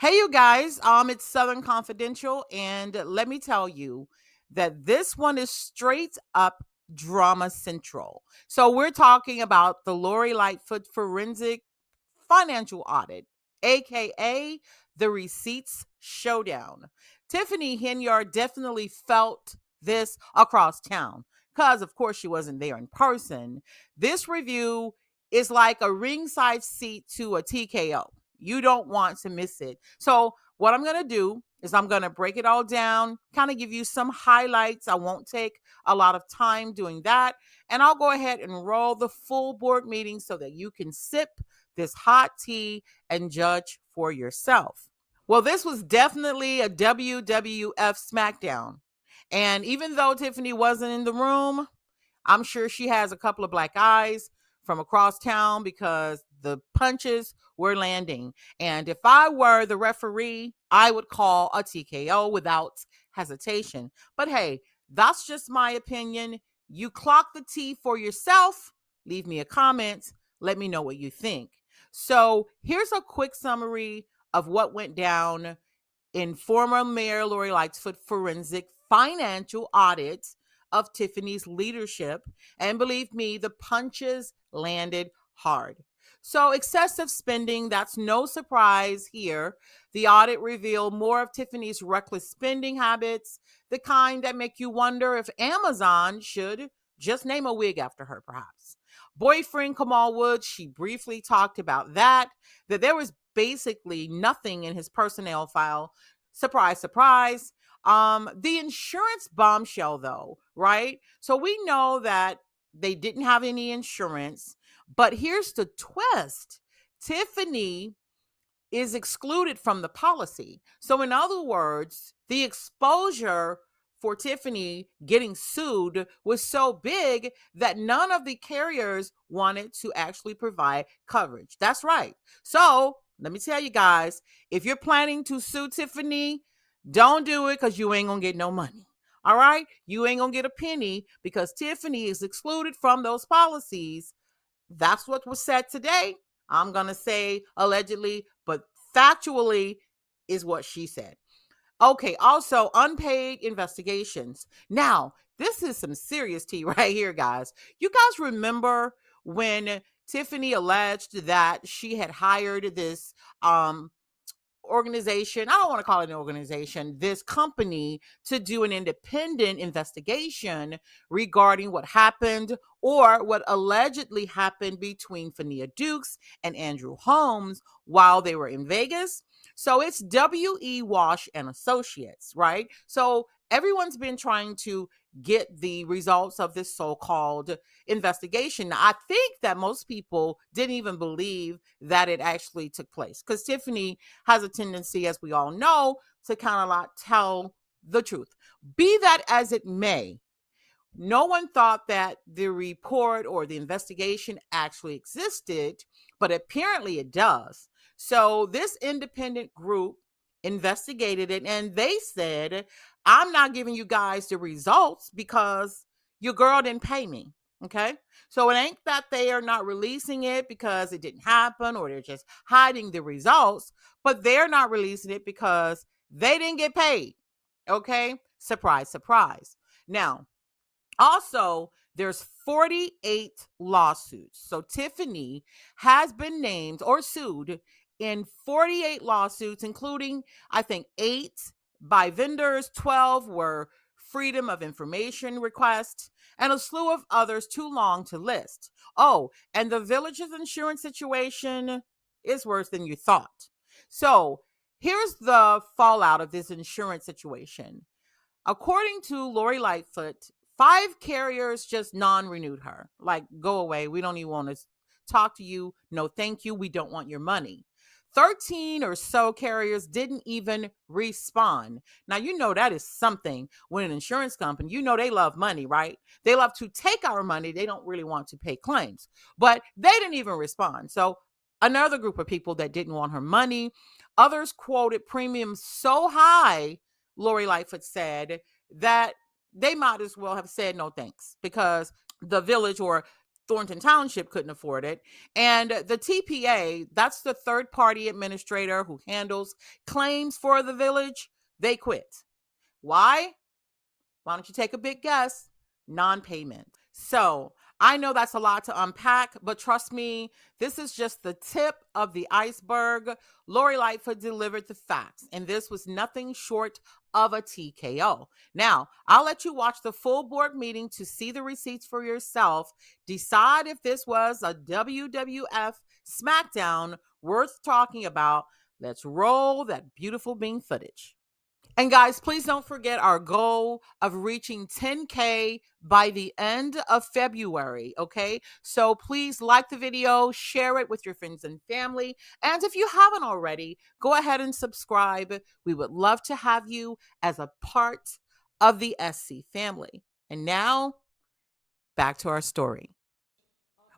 Hey, you guys, it's Southern Confidential, and let me tell you that this one is straight up drama central. So, we're talking about the Lori Lightfoot forensic financial audit, aka the receipts showdown. Tiffany Henyard definitely felt this across town because, of course, she wasn't there in person. This review is like a ringside seat to a TKO. You don't want to miss it. So, what I'm going to do is I'm going to break it all down, kind of give you some highlights. I won't take a lot of time doing that. And I'll go ahead and roll the full board meeting so that you can sip this hot tea and judge for yourself. Well, this was definitely a WWF SmackDown. And even though Tiffany wasn't in the room, I'm sure she has a couple of black eyes from across town because the punches were landing. And if I were the referee, I would call a TKO without hesitation. But hey, that's just my opinion. You clock the T for yourself. Leave me a comment. Let me know what you think. So here's a quick summary of what went down in former Mayor Lori Lightfoot forensic financial audit of Tiffany's leadership. And believe me, the punches landed hard. So, excessive spending, that's no surprise here. The audit revealed more of Tiffany's reckless spending habits, the kind that make you wonder if Amazon should just name a wig after her, perhaps. Boyfriend Kamal Woods, she briefly talked about that there was basically nothing in his personnel file. Surprise, surprise. The insurance bombshell, though, right? So we know that they didn't have any insurance, but here's the twist. Tiffany is excluded from the policy. So, in other words, the exposure for Tiffany getting sued was so big that none of the carriers wanted to actually provide coverage. That's right. So, let me tell you guys, if you're planning to sue Tiffany, don't do it because you ain't going to get no money. All right? You ain't going to get a penny because Tiffany is excluded from those policies. That's what was said today. I'm going to say allegedly, but factually is what she said. Okay, also unpaid investigations. Now, this is some serious tea right here, guys. You guys remember when Tiffany alleged that she had hired this organization, I don't want to call it an organization, this company to do an independent investigation regarding what happened or what allegedly happened between Fania Dukes and Andrew Holmes while they were in Vegas. So it's W.E. Wash and Associates, right? So everyone's been trying to get the results of this so-called investigation. Now, I think that most people didn't even believe that it actually took place because Tiffany has a tendency, as we all know, to kind of like tell the truth. Be that as it may, no one thought that the report or the investigation actually existed, but apparently it does. So this independent group investigated it and they said, I'm not giving you guys the results because your girl didn't pay me. Okay. So it ain't that they are not releasing it because it didn't happen or they're just hiding the results, but they're not releasing it because they didn't get paid. Okay. Surprise, surprise. Now, also, there's 48 lawsuits. So Tiffany has been named or sued in 48 lawsuits, including, I think, 8 by vendors, 12 were freedom of information requests, and a slew of others too long to list. Oh, and the Village's insurance situation is worse than you thought. So here's the fallout of this insurance situation. According to Lori Lightfoot, 5 carriers just non-renewed her. Like, go away. We don't even want to talk to you. No, thank you. We don't want your money. 13 or so carriers didn't even respond. Now, you know that is something when an insurance company, you know they love money, right? They love to take our money. They don't really want to pay claims, but they didn't even respond. So another group of people that didn't want her money. Others quoted premiums so high, Lori Lightfoot said, that they might as well have said no thanks because the Village or Thornton Township couldn't afford it. And the TPA, that's the third party administrator who handles claims for the village, they quit. Why? Why don't you take a big guess? Non-payment. So I know that's a lot to unpack, but trust me, this is just the tip of the iceberg. Lori Lightfoot delivered the facts, and this was nothing short of a TKO. Now, I'll let you watch the full board meeting to see the receipts for yourself. Decide if this was a WWF SmackDown worth talking about. Let's roll that beautiful bean footage. And guys, please don't forget our goal of reaching 10K by the end of February, okay? So please like the video, share it with your friends and family. And if you haven't already, go ahead and subscribe. We would love to have you as a part of the SC family. And now, back to our story.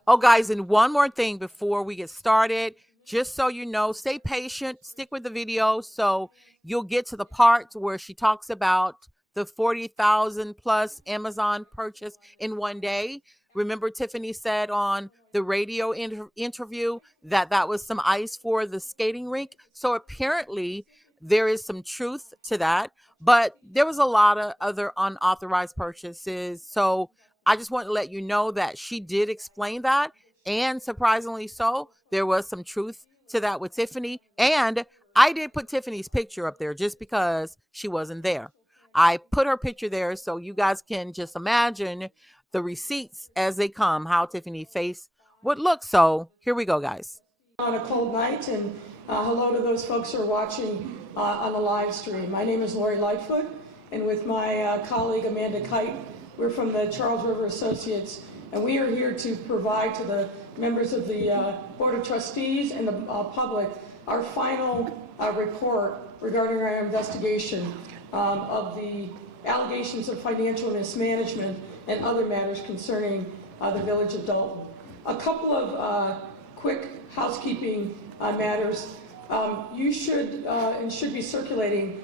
Oh, guys, and one more thing before we get started. Just so you know, stay patient, stick with the video so you'll get to the part where she talks about the 40,000 plus Amazon purchase in one day. Remember, Tiffany said on the radio interview that that was some ice for the skating rink. So apparently there is some truth to that, but there was a lot of other unauthorized purchases. So I just want to let you know that she did explain that. And surprisingly so, there was some truth to that with Tiffany. And I did put Tiffany's picture up there just because she wasn't there. I put her picture there so you guys can just imagine the receipts as they come, how Tiffany's face would look. So here we go, guys. On a cold night, and hello to those folks who are watching on the live stream. My name is Lori Lightfoot, and with my colleague Amanda Kite, we're from the Charles River Associates, and we are here to provide to the members of the Board of Trustees and the public our final report regarding our investigation of the allegations of financial mismanagement and other matters concerning the Village of Dalton. A couple of quick housekeeping matters. You should and should be circulating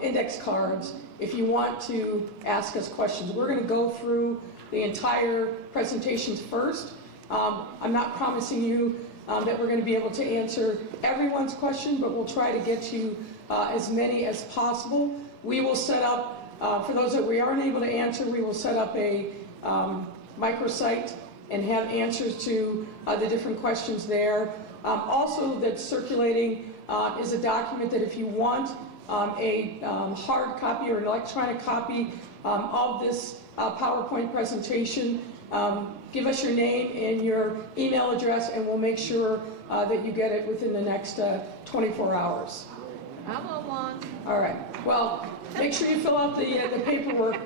index cards if you want to ask us questions. We're going to go through the entire presentations first. I'm not promising you that we're going to be able to answer everyone's question, but we'll try to get to as many as possible. We will set up, for those that we aren't able to answer, we will set up a microsite and have answers to the different questions there. Also, that's circulating is a document that if you want a hard copy or an electronic copy of this PowerPoint presentation, give us your name and your email address, and we'll make sure that you get it within the next 24 hours. I want one. All right. Well, make sure you fill out the paperwork.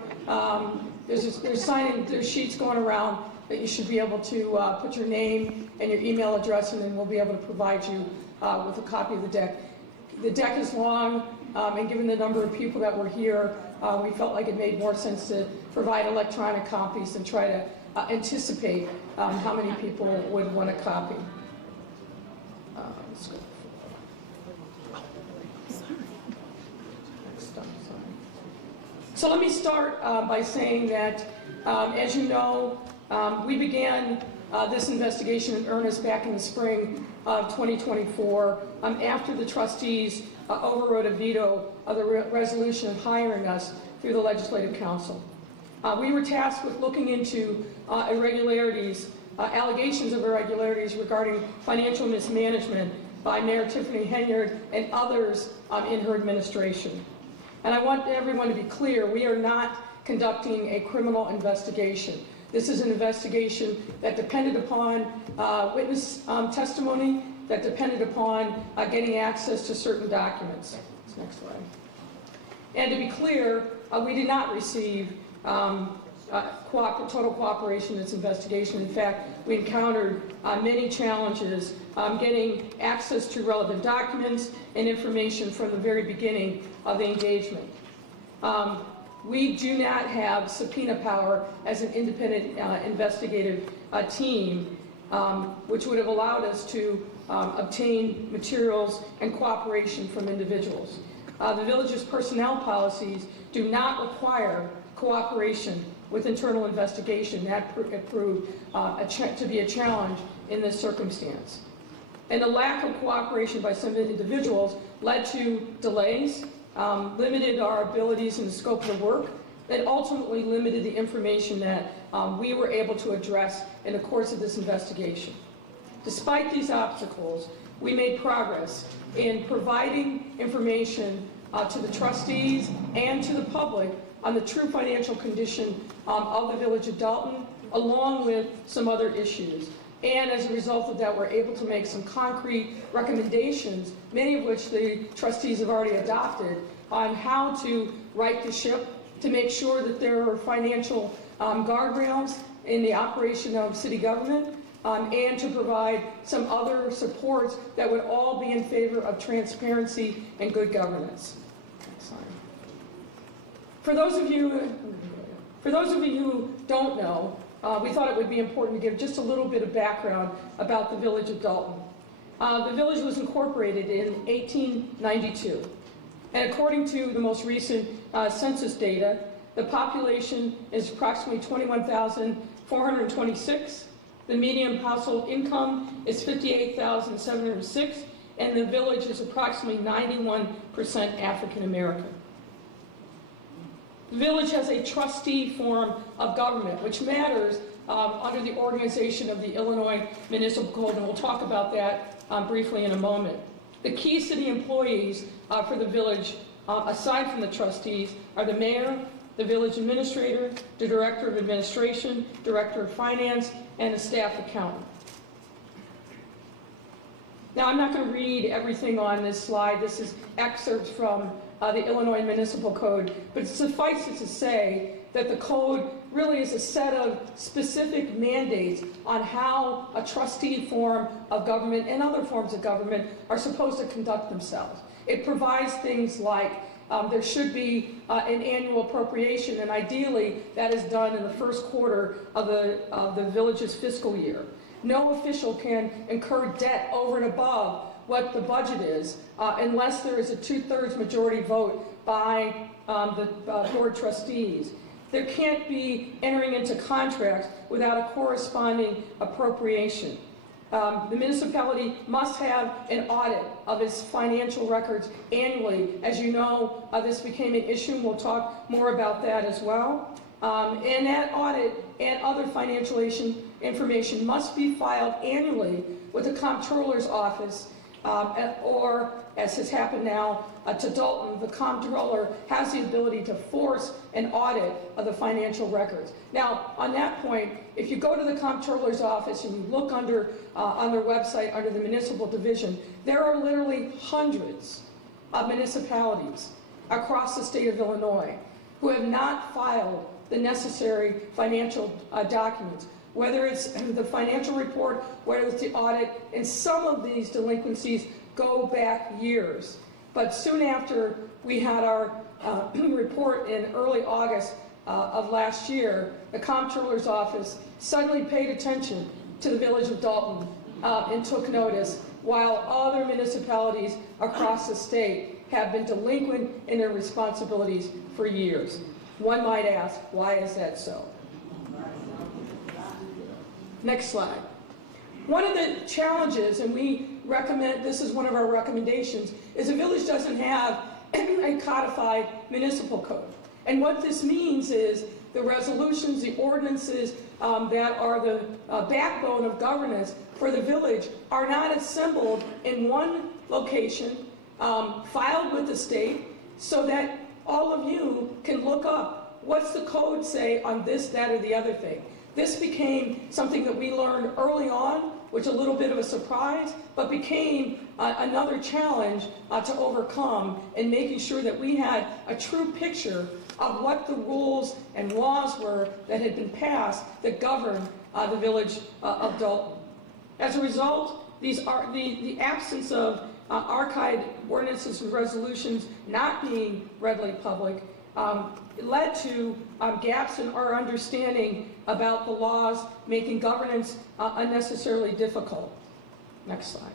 There's sheets going around that you should be able to put your name and your email address, and then we'll be able to provide you with a copy of the deck. The deck is long, and given the number of people that were here, we felt like it made more sense to provide electronic copies and try to anticipate how many people would want a copy. Let's go. So let me start by saying that, as you know, we began this investigation in earnest back in the spring of 2024 after the trustees overrode a veto of the resolution of hiring us through the Legislative Council. We were tasked with looking into irregularities, allegations of irregularities regarding financial mismanagement by Mayor Tiffany Henyard and others in her administration. And I want everyone to be clear, we are not conducting a criminal investigation. This is an investigation that depended upon witness testimony, that depended upon getting access to certain documents. Next slide. And to be clear, we did not receive total cooperation in this investigation. In fact, we encountered many challenges getting access to relevant documents and information from the very beginning of the engagement. We do not have subpoena power as an independent investigative team, which would have allowed us to obtain materials and cooperation from individuals. The village's personnel policies do not require cooperation with internal investigation. That proved to be a challenge in this circumstance. And the lack of cooperation by some individuals led to delays, limited our abilities and the scope of the work, and ultimately limited the information that we were able to address in the course of this investigation. Despite these obstacles, we made progress in providing information to the trustees and to the public on the true financial condition of the Village of Dalton, along with some other issues. And as a result of that, we're able to make some concrete recommendations, many of which the trustees have already adopted, on how to right the ship, to make sure that there are financial guardrails in the operation of city government, and to provide some other supports that would all be in favor of transparency and good governance. For those of you who don't know, we thought it would be important to give just a little bit of background about the Village of Dalton. The village was incorporated in 1892, and according to the most recent census data, the population is approximately 21,426. The median household income is 58,706, and the village is approximately 91% African American. The village has a trustee form of government, which matters under the organization of the Illinois Municipal Code, and we'll talk about that briefly in a moment. The key city employees for the village, aside from the trustees, are the mayor, the village administrator, the director of administration, director of finance, and a staff accountant. Now, I'm not going to read everything on this slide. This is excerpts from the Illinois Municipal Code, but suffice it to say that the code really is a set of specific mandates on how a trustee form of government and other forms of government are supposed to conduct themselves. It provides things like there should be an annual appropriation, and ideally that is done in the first quarter of the village's fiscal year. No official can incur debt over and above what the budget is unless there is a 2/3 majority vote by the board trustees. There can't be entering into contracts without a corresponding appropriation. The municipality must have an audit of its financial records annually. As you know, this became an issue, and we'll talk more about that as well. And that audit and other financial information must be filed annually with the comptroller's office, or, as has happened now to Dalton, the comptroller has the ability to force an audit of the financial records. Now, on that point, if you go to the comptroller's office and you look on their website under the municipal division, there are literally hundreds of municipalities across the state of Illinois who have not filed the necessary financial documents, whether it's the financial report, whether it's the audit, and some of these delinquencies go back years. But soon after we had our report in early August of last year, the comptroller's office suddenly paid attention to the Village of Dalton and took notice, while other municipalities across the state have been delinquent in their responsibilities for years. One might ask, why is that so? Next slide. One of the challenges, and we recommend, this is one of our recommendations, is the village doesn't have a codified municipal code. And what this means is the resolutions, the ordinances that are the backbone of governance for the village are not assembled in one location, filed with the state, so that all of you can look up what's the code say on this, that, or the other thing. This became something that we learned early on, which is a little bit of a surprise, but became another challenge to overcome in making sure that we had a true picture of what the rules and laws were that had been passed that govern the village of Dalton. As a result, the absence of archived ordinances and resolutions not being readily public led to gaps in our understanding about the laws, making governance unnecessarily difficult. Next slide.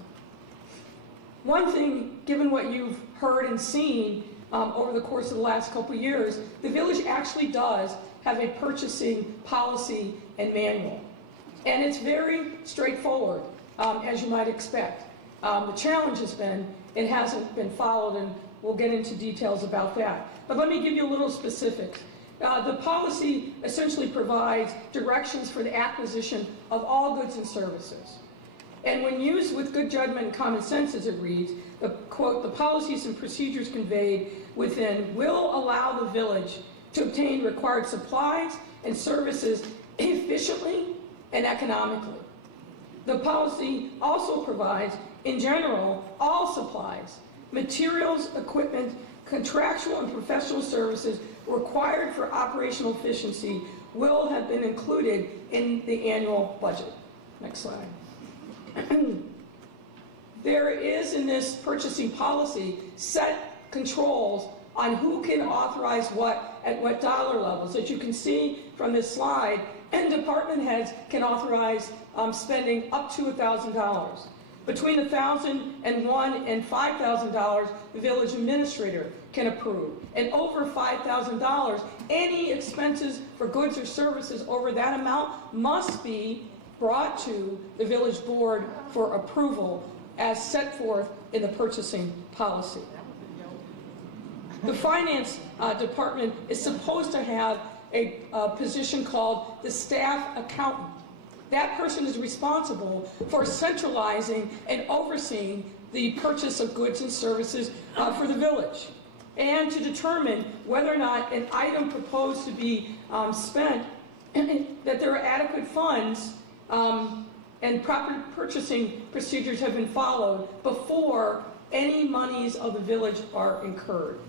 One thing, given what you've heard and seen over the course of the last couple of years, the village actually does have a purchasing policy and manual. And it's very straightforward, as you might expect. The challenge has been it hasn't been followed, and we'll get into details about that. But let me give you a little specifics. The policy essentially provides directions for the acquisition of all goods and services. And when used with good judgment and common sense, as it reads, the quote, the policies and procedures conveyed within will allow the village to obtain required supplies and services efficiently and economically. The policy also provides, in general, all supplies, materials, equipment, contractual and professional services required for operational efficiency will have been included in the annual budget. Next slide. There is in this purchasing policy set controls on who can authorize what at what dollar levels. As you can see from this slide, and department heads can authorize spending up to $1,000. Between $1,001 and $5,000, the village administrator can approve. And over $5,000, any expenses for goods or services over that amount must be brought to the village board for approval as set forth in the purchasing policy. The finance department is supposed to have a position called the staff accountant. That person is responsible for centralizing and overseeing the purchase of goods and services for the village, and to determine whether or not an item proposed to be spent, that there are adequate funds and proper purchasing procedures have been followed before any monies of the village are incurred.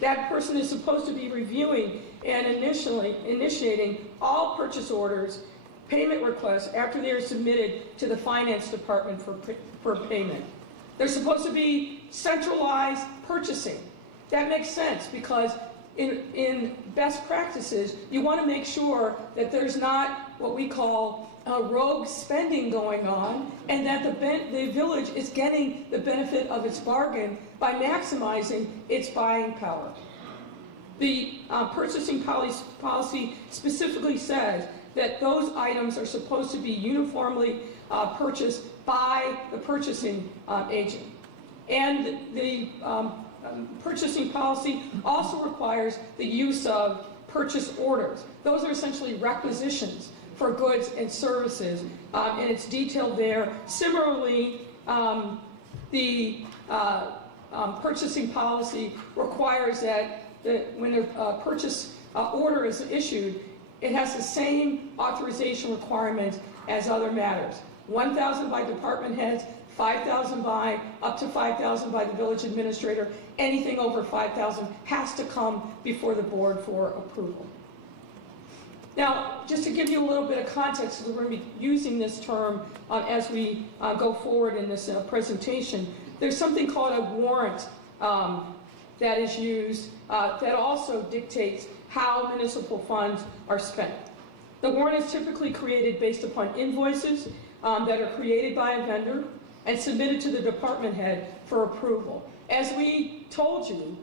That person is supposed to be reviewing and initiating all purchase orders, payment requests after they are submitted to the finance department for payment. They're supposed to be centralized purchasing. That makes sense because in best practices, you want to make sure that there's not what we call rogue spending going on, and that the village is getting the benefit of its bargain by maximizing its buying power. The purchasing policy specifically says that those items are supposed to be uniformly purchased by the purchasing agent. And the purchasing policy also requires the use of purchase orders. Those are essentially requisitions for goods and services, and it's detailed there. Similarly, the purchasing policy requires that when a purchase order is issued, it has the same authorization requirements as other matters. 1,000 by department heads, 5,000 by, up to 5,000 by the village administrator. Anything over 5,000 has to come before the board for approval. Now, just to give you a little bit of context, we're going to be using this term as we go forward in this presentation. There's something called a warrant that is used that also dictates how municipal funds are spent. The warrant is typically created based upon invoices that are created by a vendor and submitted to the department head for approval. As we told you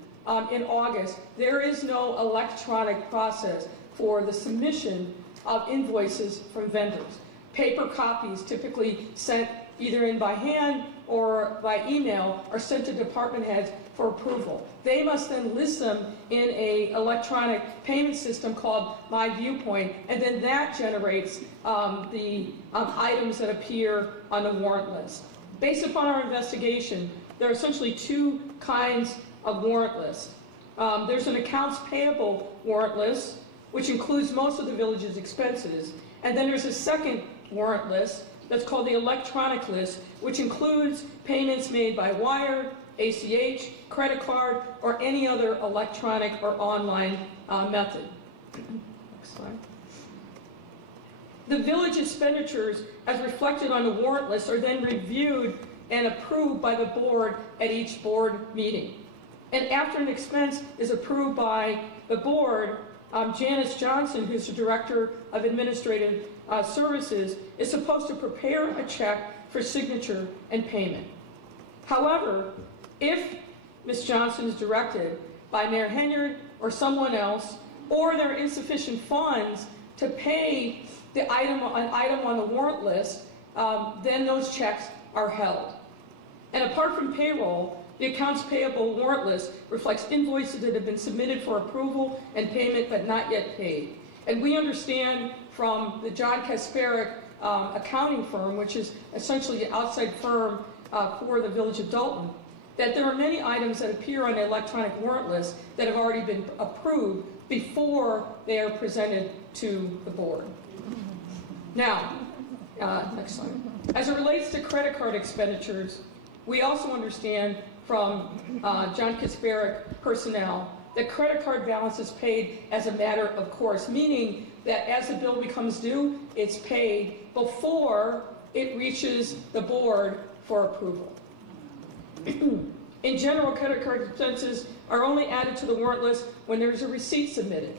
in August, there is no electronic process for the submission of invoices from vendors. Paper copies, typically sent either in by hand or by email, are sent to department heads for approval. They must then list them in an electronic payment system called My Viewpoint, and then that generates the items that appear on the warrant list. Based upon our investigation, there are essentially two kinds of warrant lists. There's an accounts payable warrant list, which includes most of the village's expenses, and then there's a second warrant list that's called the electronic list, which includes payments made by wire, ACH, credit card, or any other electronic or online method. Next slide. The village expenditures, as reflected on the warrant list, are then reviewed and approved by the board at each board meeting. And after an expense is approved by the board, Janice Johnson, who's the Director of Administrative Services, is supposed to prepare a check for signature and payment. However, if Ms. Johnson is directed by Mayor Henyard or someone else or there are insufficient funds to pay an item on the warrant list, then those checks are held. And apart from payroll, the accounts payable warrant list reflects invoices that have been submitted for approval and payment but not yet paid. And we understand from the John Kasparek accounting firm, which is essentially the outside firm for the Village of Dalton, that there are many items that appear on the electronic warrant list that have already been approved before they are presented to the board. Now, next slide. As it relates to credit card expenditures, we also understand from John Kasparek personnel that credit card balance is paid as a matter of course, meaning that as the bill becomes due, it's paid before it reaches the board for approval. In general, credit card expenses are only added to the warrant list when there's a receipt submitted.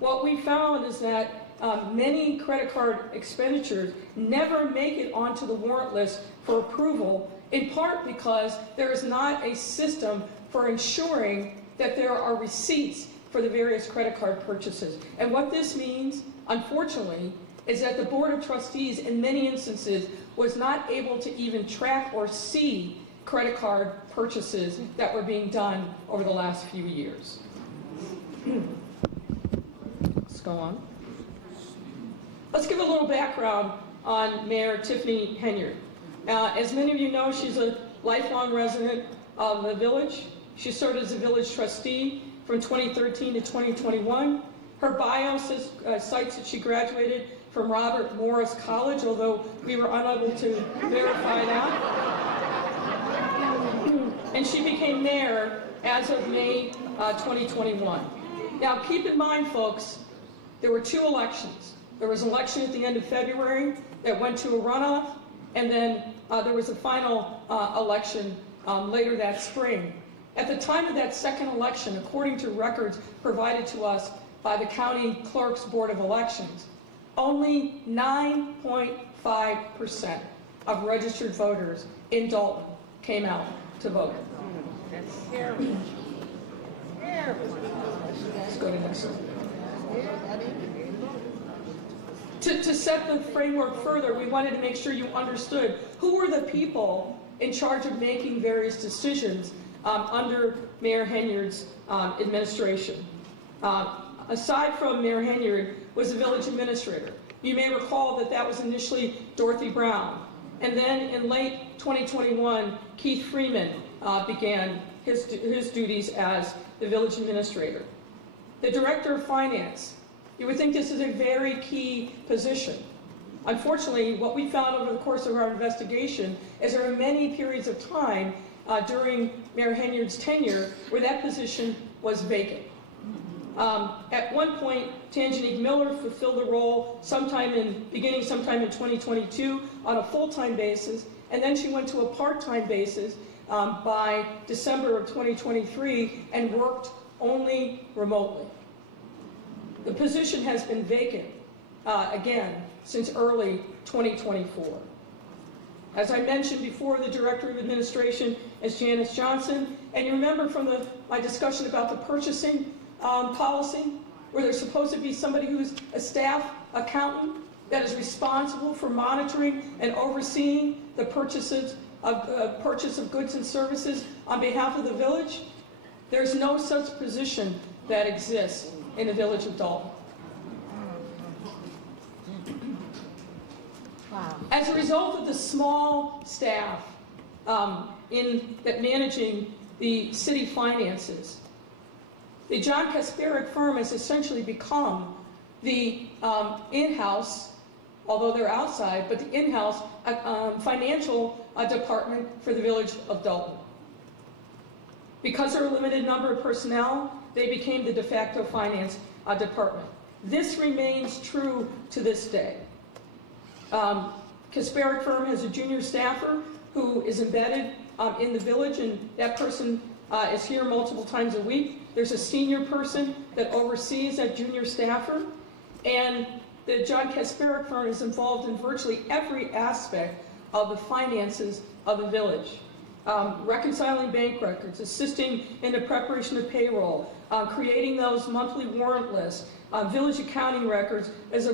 What we found is that many credit card expenditures never make it onto the warrant list for approval, in part because there is not a system for ensuring that there are receipts for the various credit card purchases. And what this means, unfortunately, is that the Board of Trustees in many instances was not able to even track or see credit card purchases that were being done over the last few years. Let's go on. Let's give a little background on Mayor Tiffany Henyard. As many of you know, she's a lifelong resident of the village. She served as a village trustee from 2013 to 2021. Her bio cites that she graduated from Robert Morris College, although we were unable to verify that. And she became mayor as of May 2021. Now keep in mind, folks, there were two elections. There was an election at the end of February that went to a runoff, and then there was a final election later that spring. At the time of that second election, according to records provided to us by the County Clerk's Board of Elections, only 9.5% of registered voters in Dalton came out to vote. That's terrible. Terrible. Let's go to next slide. To set the framework further, we wanted to make sure you understood who were the people in charge of making various decisions under Mayor Henyard's administration. Aside from Mayor Henyard was the village administrator. You may recall that that was initially Dorothy Brown. And then in late 2021, Keith Freeman began his duties as the village administrator. The director of finance. You would think this is a very key position. Unfortunately, what we found over the course of our investigation is there are many periods of time during Mayor Henyard's tenure where that position was vacant. At one point, Tanjanique Miller fulfilled the role beginning sometime in 2022 on a full-time basis, and then she went to a part-time basis by December of 2023 and worked only remotely. The position has been vacant, again, since early 2024. As I mentioned before, the Director of Administration is Janice Johnson, and you remember from my discussion about the purchasing policy, where there's supposed to be somebody who's a staff accountant that is responsible for monitoring and overseeing the purchase of goods and services on behalf of the village. There's no such position that exists in the village of Dalton. Wow. As a result of the small staff managing the city finances, the John Kasparek firm has essentially become the in-house, although they're outside, but the in-house financial department for the village of Dalton. Because there are a limited number of personnel, they became the de facto finance department. This remains true to this day. Kasparek firm has a junior staffer who is embedded in the village, and that person is here multiple times a week. There's a senior person that oversees that junior staffer, and the John Kasparek firm is involved in virtually every aspect of the finances of the village. reconciling bank records, assisting in the preparation of payroll, creating those monthly warrant lists, village accounting records, as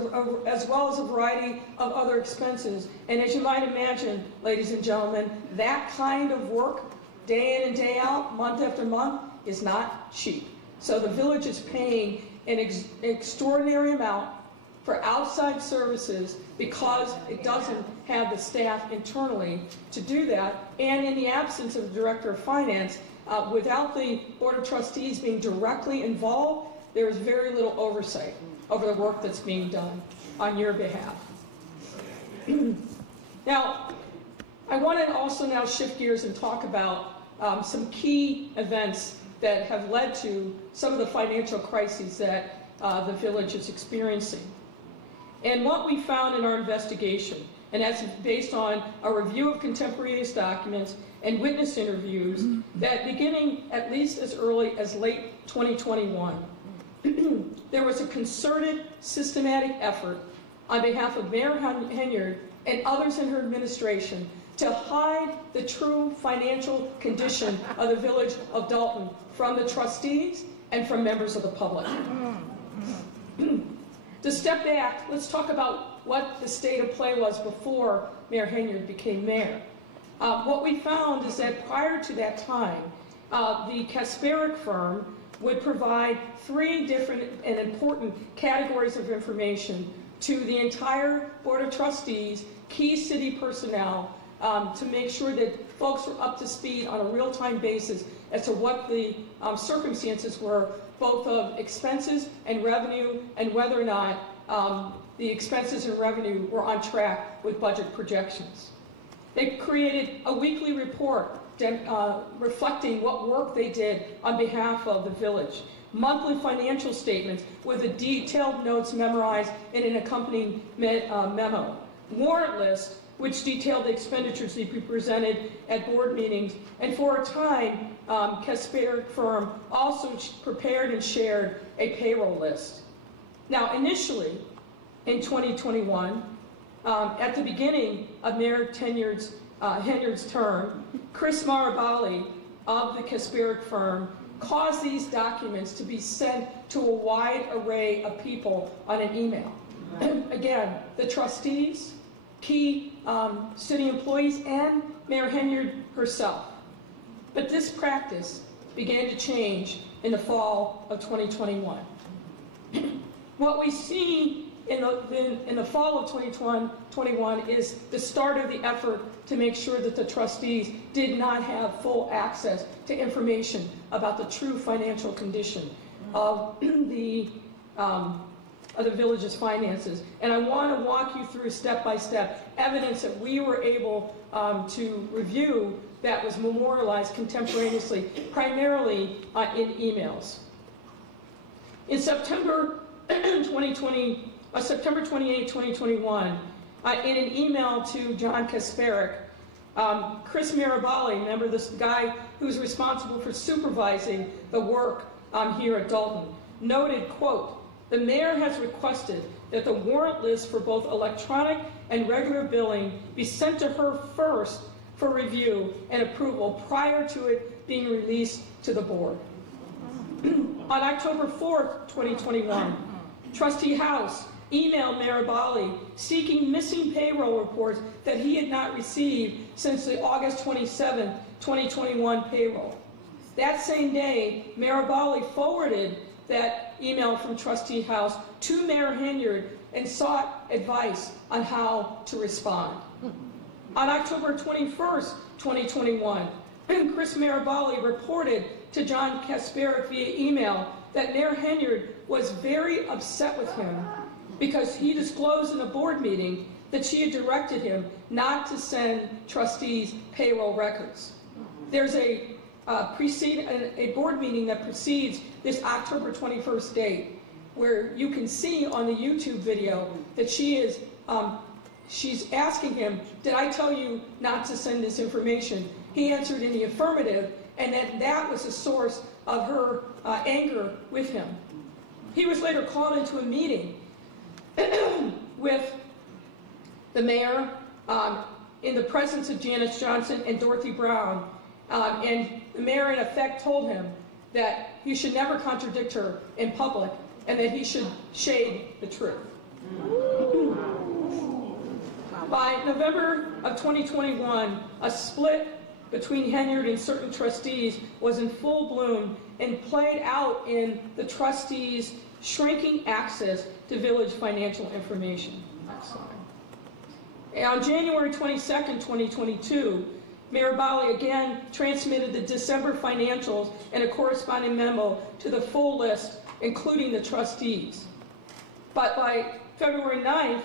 well as a variety of other expenses. And as you might imagine, ladies and gentlemen, that kind of work, day in and day out, month after month, is not cheap. So the village is paying an extraordinary amount for outside services because it doesn't have the staff internally to do that. And in the absence of the Director of Finance, without the Board of Trustees being directly involved, there is very little oversight over the work that's being done on your behalf. Now, I want to also now shift gears and talk about some key events that have led to some of the financial crises that the village is experiencing. And what we found in our investigation, and that's based on a review of contemporaneous documents and witness interviews, that beginning at least as early as late 2021, there was a concerted, systematic effort on behalf of Mayor Henyard and others in her administration to hide the true financial condition of the village of Dalton from the trustees and from members of the public. To step back, let's talk about what the state of play was before Mayor Henyard became mayor. What we found is that prior to that time, the Kasperick firm would provide 3 different and important categories of information to the entire Board of Trustees, key city personnel, to make sure that folks were up to speed on a real-time basis as to what the circumstances were, both of expenses and revenue, and whether or not the expenses and revenue were on track with budget projections. They created a weekly report reflecting what work they did on behalf of the village, monthly financial statements with the detailed notes memorized in an accompanying memo, warrant list which detailed the expenditures to be presented at board meetings, and for a time, Kasperick firm also prepared and shared a payroll list. Now, initially, in 2021, at the beginning of Mayor Henyard's term, Chris Marabali of the Kasperick firm caused these documents to be sent to a wide array of people on an email. Again, the trustees, key city employees, and Mayor Henyard herself. But this practice began to change in the fall of 2021. What we see in the fall of 2021 is the start of the effort to make sure that the trustees did not have full access to information about the true financial condition of the village's finances. And I want to walk you through step-by-step evidence that we were able to review that was memorialized contemporaneously, primarily in emails. In September 28, 2021, in an email to John Kasperick, Chris Marabali, remember this guy who's responsible for supervising the work here at Dalton, noted, quote, "The mayor has requested that the warrant list for both electronic and regular billing be sent to her first for review and approval prior to it being released to the board." On October 4th, 2021, Trustee House emailed Marabali seeking missing payroll reports that he had not received since the August 27, 2021 payroll. That same day, Marabali forwarded that email from Trustee House to Mayor Henyard and sought advice on how to respond. On October 21st, 2021, Chris Marabali reported to John Kasperick via email that Mayor Henyard was very upset with him because he disclosed in a board meeting that she had directed him not to send trustees payroll records. There's a board meeting that precedes this October 21st date, where you can see on the YouTube video that she's asking him, "Did I tell you not to send this information?" He answered in the affirmative, and that was the source of her anger with him. He was later called into a meeting with the mayor in the presence of Janice Johnson and Dorothy Brown, And the mayor, in effect, told him that he should never contradict her in public and that he should shade the truth. By November of 2021, a split between Henyard and certain trustees was in full bloom and played out in the trustees' shrinking access to village financial information. Next slide. And on January 22nd, 2022, Mayor Bali again transmitted the December financials and a corresponding memo to the full list, including the trustees. But by February 9th,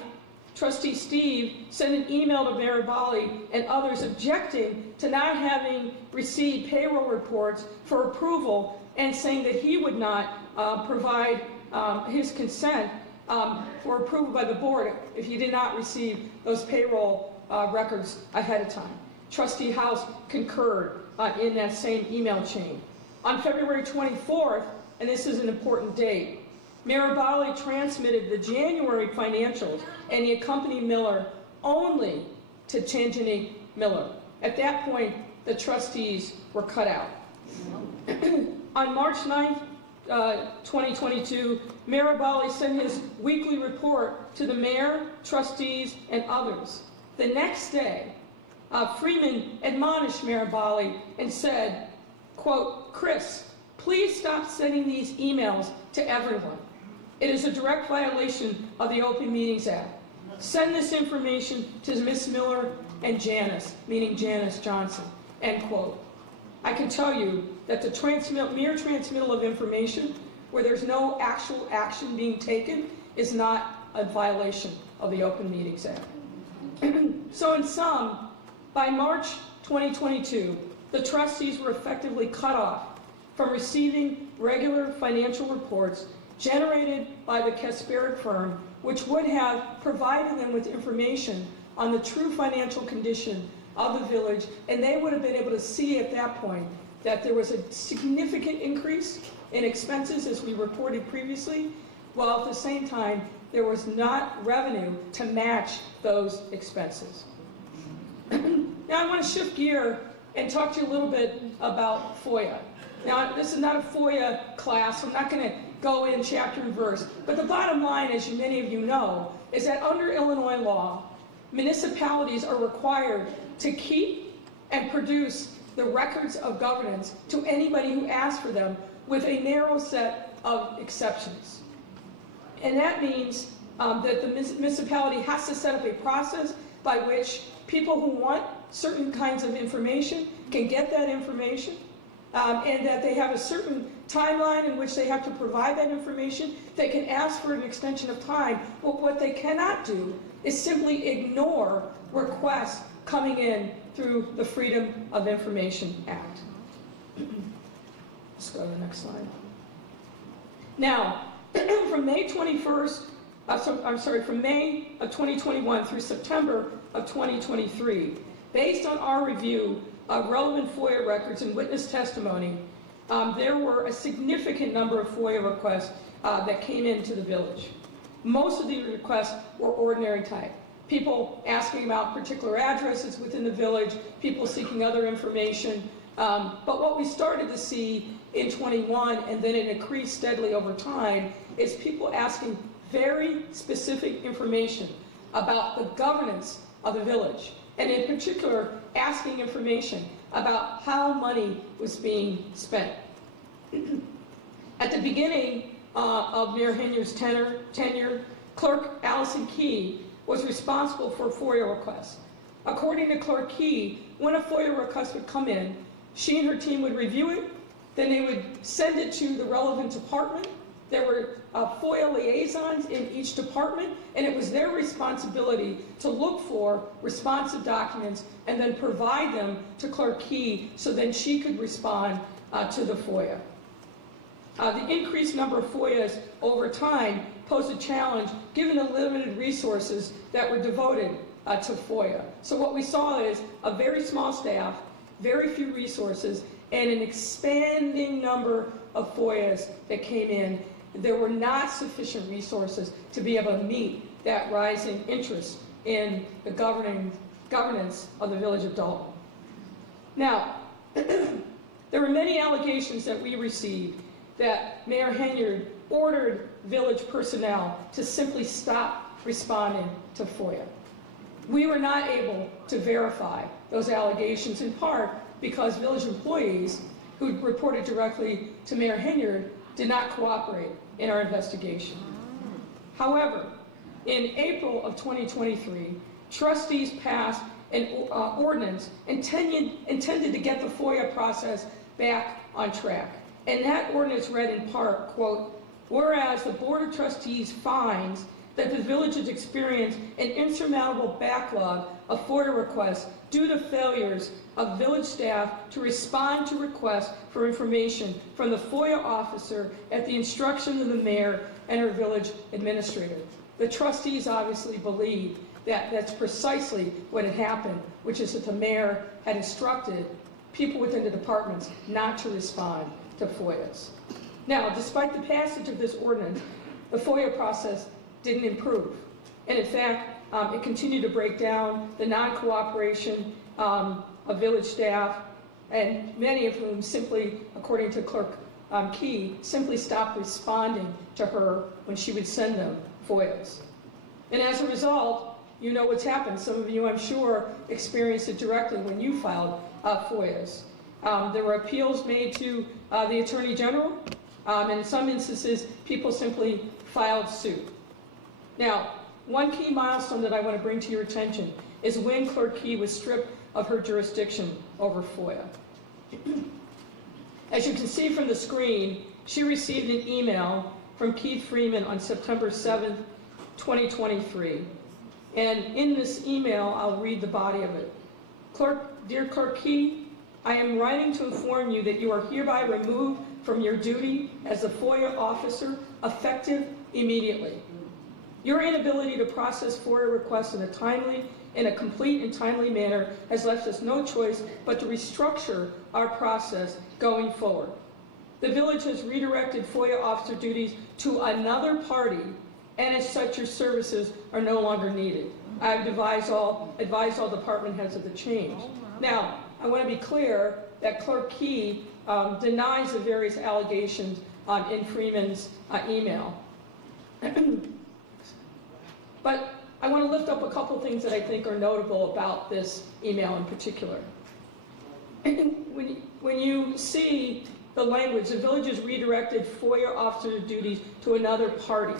Trustee Steve sent an email to Mayor Bali and others objecting to not having received payroll reports for approval and saying that he would not provide his consent for approval by the board if he did not receive those payroll records ahead of time. Trustee House concurred in that same email chain. On February 24th, and this is an important date, Mayor Bali transmitted the January financials and the accompanying Miller only to Tanjani Miller. At that point, the trustees were cut out. On March 9th, 2022, Mayor Bali sent his weekly report to the mayor, trustees, and others. The next day, Freeman admonished Mayor Bali and said, quote, "Chris, please stop sending these emails to everyone. It is a direct violation of the Open Meetings Act. Send this information to Ms. Miller and Janice," meaning Janice Johnson, end quote. I can tell you that the mere transmittal of information where there's no actual action being taken is not a violation of the Open Meetings Act. So in sum, by March 2022, the trustees were effectively cut off from receiving regular financial reports generated by the Kasperic firm, which would have provided them with information on the true financial condition of the village, and they would have been able to see at that point that there was a significant increase in expenses, as we reported previously, while at the same time there was not revenue to match those expenses. Now I want to shift gear and talk to you a little bit about FOIA. Now this is not a FOIA class, so I'm not going to go in chapter and verse, but the bottom line, as many of you know, is that under Illinois law, municipalities are required to keep and produce the records of governance to anybody who asks for them, with a narrow set of exceptions. And that means that the municipality has to set up a process by which people who want certain kinds of information can get that information, and that they have a certain timeline in which they have to provide that information. They can ask for an extension of time, but what they cannot do is simply ignore requests coming in through the Freedom of Information Act. Let's go to the next slide. Now, from May 21st, from May of 2021 through September of 2023, based on our review of relevant FOIA records and witness testimony, there were a significant number of FOIA requests that came into the village. Most of these requests were ordinary type. People asking about particular addresses within the village, people seeking other information. But what we started to see in 21, and then it increased steadily over time, is people asking very specific information about the governance of the village, and in particular, asking information about how money was being spent. At the beginning of Mayor Henyard's tenure, Clerk Allison Key was responsible for FOIA requests. According to Clerk Key, when a FOIA request would come in, she and her team would review it, then they would send it to the relevant department. There were FOIA liaisons in each department, and it was their responsibility to look for responsive documents and then provide them to Clerk Key so then she could respond to the FOIA. The increased number of FOIAs over time posed a challenge given the limited resources that were devoted to FOIA. So what we saw is a very small staff, very few resources, and an expanding number of FOIAs that came in. There were not sufficient resources to be able to meet that rising interest in the governance of the village of Dalton. Now, There were many allegations that we received that Mayor Henyard ordered village personnel to simply stop responding to FOIA. We were not able to verify those allegations, in part because village employees who reported directly to Mayor Henyard did not cooperate in our investigation. However, in April of 2023, trustees passed an ordinance intended to get the FOIA process back on track. And that ordinance read in part, quote, "Whereas the Board of Trustees finds that the village has experienced an insurmountable backlog of FOIA requests due to failures of village staff to respond to requests for information from the FOIA officer at the instruction of the mayor and her village administrator." The trustees obviously believe that that's precisely what had happened, which is that the mayor had instructed people within the departments not to respond to FOIAs. Now, despite the passage of this ordinance, the FOIA process didn't improve. And in fact, it continued to break down the non-cooperation of village staff, and many of whom simply, according to Clerk Key, simply stopped responding to her when she would send them FOIAs. And as a result, you know what's happened. Some of you, I'm sure, experienced it directly when you filed FOIAs. There were appeals made to the Attorney General, and in some instances, people simply filed suit. Now, one key milestone that I want to bring to your attention is when Clerk Key was stripped of her jurisdiction over FOIA. As you can see from the screen, she received an email from Keith Freeman on September 7th, 2023. And in this email, I'll read the body of it. Dear Clerk Key, I am writing to inform you that you are hereby removed from your duty as a FOIA officer effective immediately. Your inability to process FOIA requests in a complete and timely manner has left us no choice but to restructure our process going forward. The village has redirected FOIA officer duties to another party, and as such, your services are no longer needed. I've advised all department heads of the change. Now, I want to be clear that Clerk Key denies the various allegations in Freeman's email. But I want to lift up a couple things that I think are notable about this email in particular. When you see the language, the village has redirected FOIA officer duties to another party.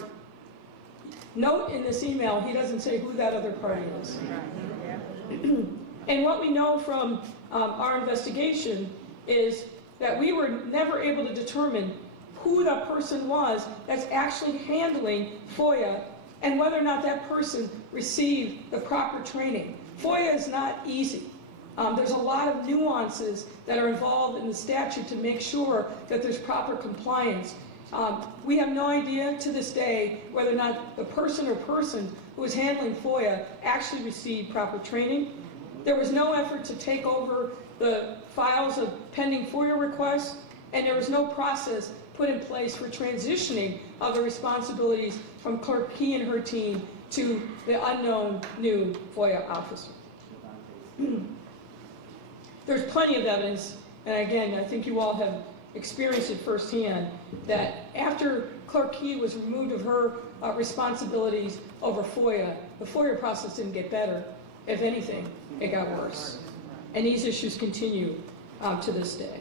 Note in this email, he doesn't say who that other party is. And what we know from our investigation is that we were never able to determine who the person was that's actually handling FOIA and whether or not that person received the proper training. FOIA is not easy. There's a lot of nuances that are involved in the statute to make sure that there's proper compliance. We have no idea to this day whether or not the person or persons who was handling FOIA actually received proper training. There was no effort to take over the files of pending FOIA requests, and there was no process put in place for transitioning of the responsibilities from Clerk Key and her team to the unknown new FOIA officer. There's plenty of evidence, and again, I think you all have experienced it firsthand, that after Clerk Key was removed of her responsibilities over FOIA, the FOIA process didn't get better. If anything, it got worse. And these issues continue to this day.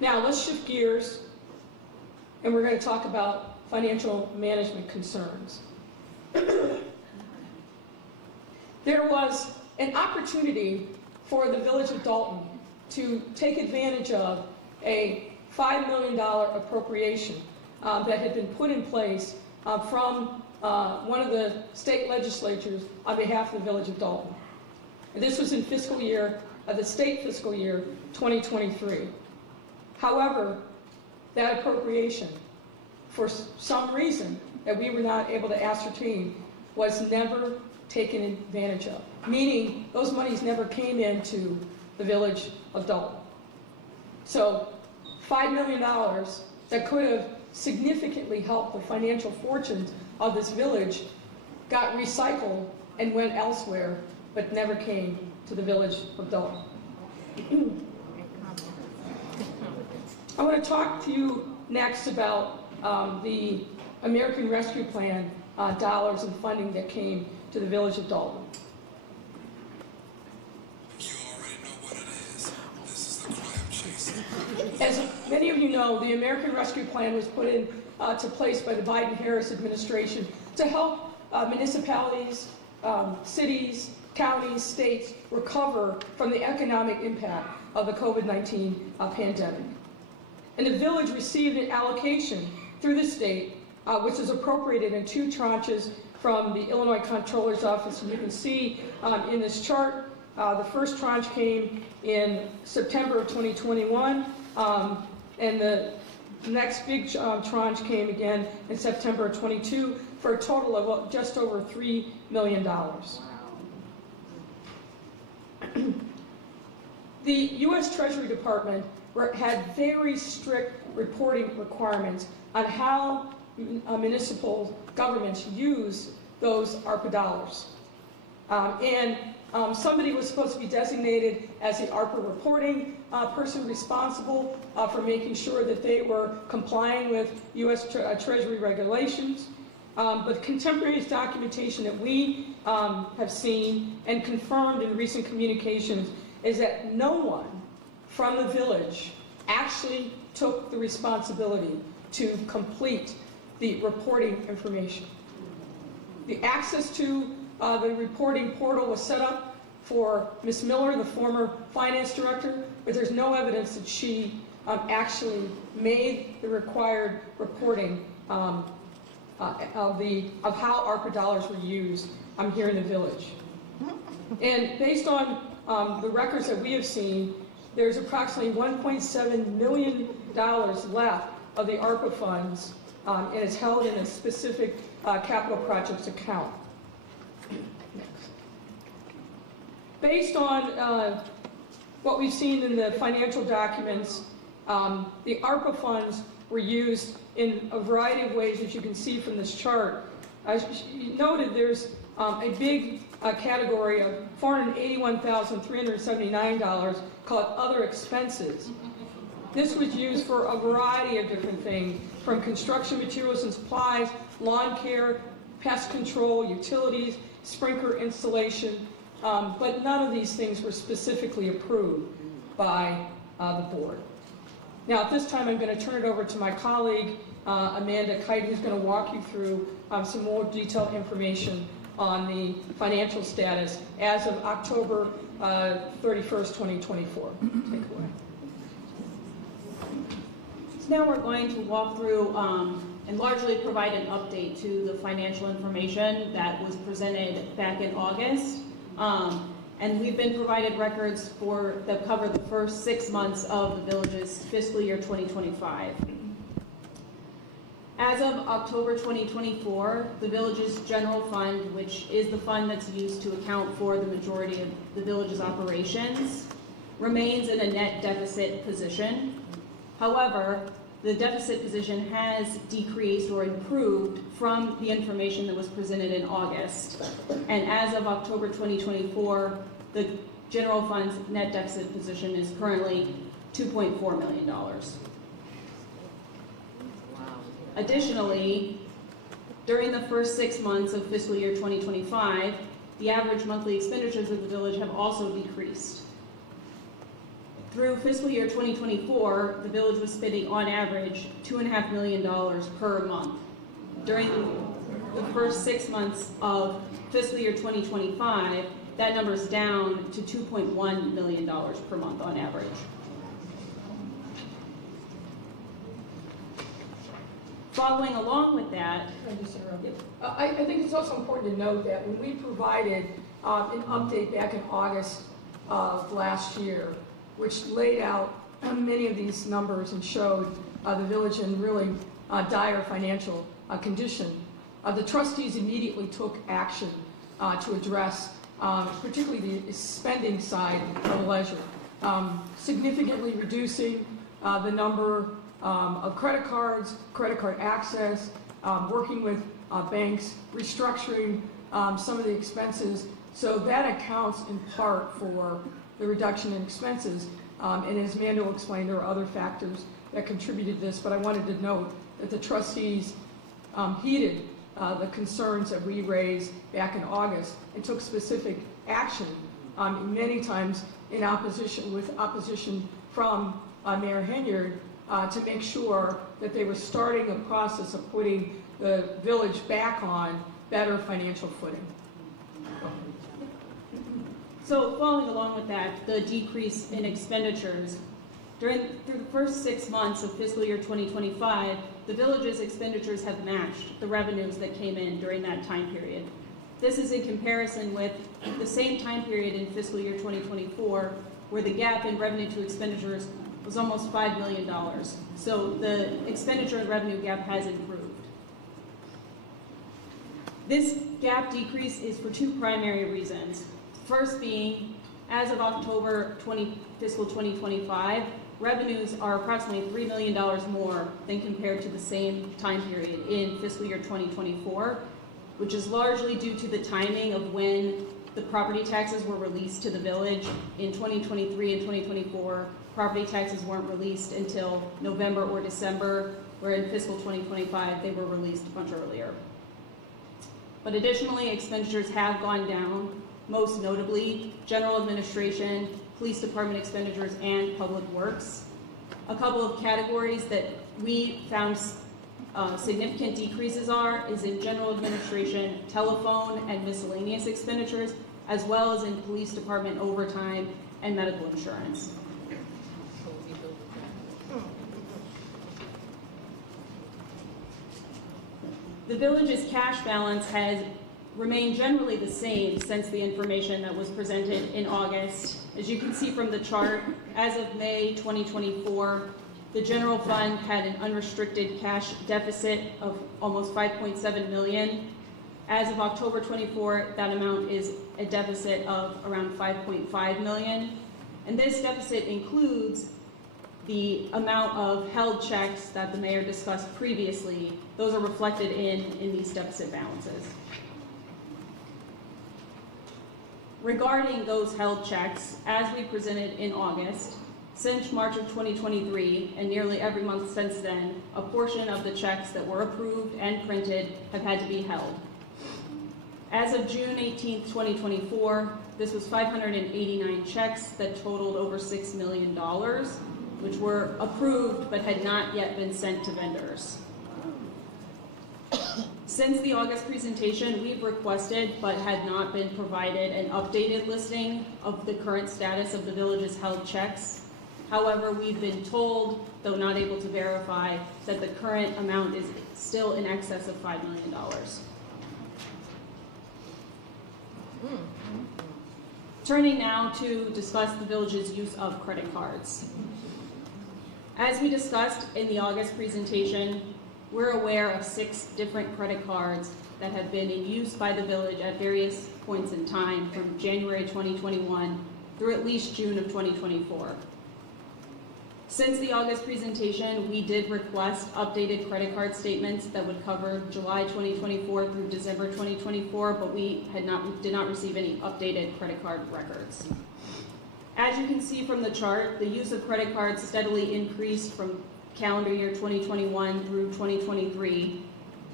Now, let's shift gears, and we're going to talk about financial management concerns. There was an opportunity for the Village of Dalton to take advantage of a $5 million appropriation that had been put in place from one of the state legislatures on behalf of the Village of Dalton. And this was in the state fiscal year 2023. However, that appropriation, for some reason that we were not able to ascertain, was never taken advantage of, meaning those monies never came into the Village of Dalton. So $5 million that could have significantly helped the financial fortunes of this village got recycled and went elsewhere, but never came to the Village of Dalton. I want to talk to you next about the American Rescue Plan dollars and funding that came to the village of Dalton. You already know what it is. This is the crab chasing. As many of you know, the American Rescue Plan was put into place by the Biden-Harris administration to help municipalities, cities, counties, states recover from the economic impact of the COVID-19 pandemic. And the village received an allocation through the state, which is appropriated in 2 tranches from the Illinois Comptroller's Office. And you can see in this chart, the first tranche came in September of 2021, and the next big tranche came again in September of 22 for a total of just over $3 million. The U.S. Treasury Department had very strict reporting requirements on how municipal governments use those ARPA dollars. Somebody was supposed to be designated as the ARPA reporting person responsible for making sure that they were complying with U.S. Treasury regulations. But contemporaneous documentation that we have seen and confirmed in recent communications is that no one from the village actually took the responsibility to complete the reporting information. The access to the reporting portal was set up for Ms. Miller, the former finance director, but there's no evidence that she actually made the required reporting of how ARPA dollars were used here in the village. And based on the records that we have seen, there's approximately $1.7 million left of the ARPA funds, and it's held in a specific capital projects account. Based on what we've seen in the financial documents, the ARPA funds were used in a variety of ways, as you can see from this chart. As you noted, there's a big category of $481,379 called other expenses. This was used for a variety of different things, from construction materials and supplies, lawn care, pest control, utilities, sprinkler installation, but none of these things were specifically approved by the board. Now, at this time, I'm going to turn it over to my colleague, Amanda Kite, who's going to walk you through some more detailed information on the financial status as of October 31st, 2024. Take it away. So now we're going to walk through and largely provide an update to the financial information that was presented back in August. And we've been provided records that cover the first 6 months of the village's fiscal year 2025. As of October 2024, the village's general fund, which is the fund that's used to account for the majority of the village's operations, remains in a net deficit position. However, the deficit position has decreased or improved from the information that was presented in August. And as of October 2024, the general fund's net deficit position is currently $2.4 million. Additionally, during the first 6 months of fiscal year 2025, the average monthly expenditures of the village have also decreased. Through fiscal year 2024, the village was spending on average $2.5 million per month. During the first 6 months of fiscal year 2025, that number is down to $2.1 million per month on average. Following along with that, I think it's also important to note that when we provided an update back in August of last year, which laid out many of these numbers and showed the village in really dire financial condition, the trustees immediately took action to address particularly the spending side of leisure, significantly reducing the number of credit card access, working with banks, restructuring some of the expenses. So that accounts in part for the reduction in expenses. And as Amanda explained, there are other factors that contributed to this, but I wanted to note that the trustees heeded the concerns that we raised back in August and took specific action, many times in opposition, with opposition from Mayor Henyard, to make sure that they were starting a process of putting the village back on better financial footing. So following along with that, the decrease in expenditures, through the first 6 months of fiscal year 2025, the village's expenditures have matched the revenues that came in during that time period. This is in comparison with the same time period in fiscal year 2024, where the gap in revenue to expenditures was almost $5 million. So the expenditure and revenue gap has improved. This gap decrease is for two primary reasons. First being, as of October fiscal 2025, revenues are approximately $3 million more than compared to the same time period in fiscal year 2024, which is largely due to the timing of when the property taxes were released to the village. In 2023 and 2024, property taxes weren't released until November or December, where in fiscal 2025 they were released much earlier. But additionally, expenditures have gone down, most notably general administration, police department expenditures, and public works. A couple of categories that we found significant decreases is in general administration, telephone, and miscellaneous expenditures, as well as in police department overtime and medical insurance. The village's cash balance has remained generally the same since the information that was presented in August. As you can see from the chart, as of May 2024, the general fund had an unrestricted cash deficit of almost $5.7 million. As of October 24, that amount is a deficit of around $5.5 million. And this deficit includes the amount of held checks that the mayor discussed previously. Those are reflected in these deficit balances. Regarding those held checks, as we presented in August, since March of 2023 and nearly every month since then, a portion of the checks that were approved and printed have had to be held. As of June 18, 2024, this was 589 checks that totaled over $6 million, which were approved but had not yet been sent to vendors. Since the August presentation, we've requested but had not been provided an updated listing of the current status of the village's held checks. However, we've been told, though not able to verify, that the current amount is still in excess of $5 million. Turning now to discuss the village's use of credit cards. As we discussed in the August presentation, we're aware of 6 different credit cards that have been in use by the village at various points in time from January 2021 through at least June of 2024. Since the August presentation, we did request updated credit card statements that would cover July 2024 through December 2024, but we did not receive any updated credit card records. As you can see from the chart, the use of credit cards steadily increased from calendar year 2021 through 2023.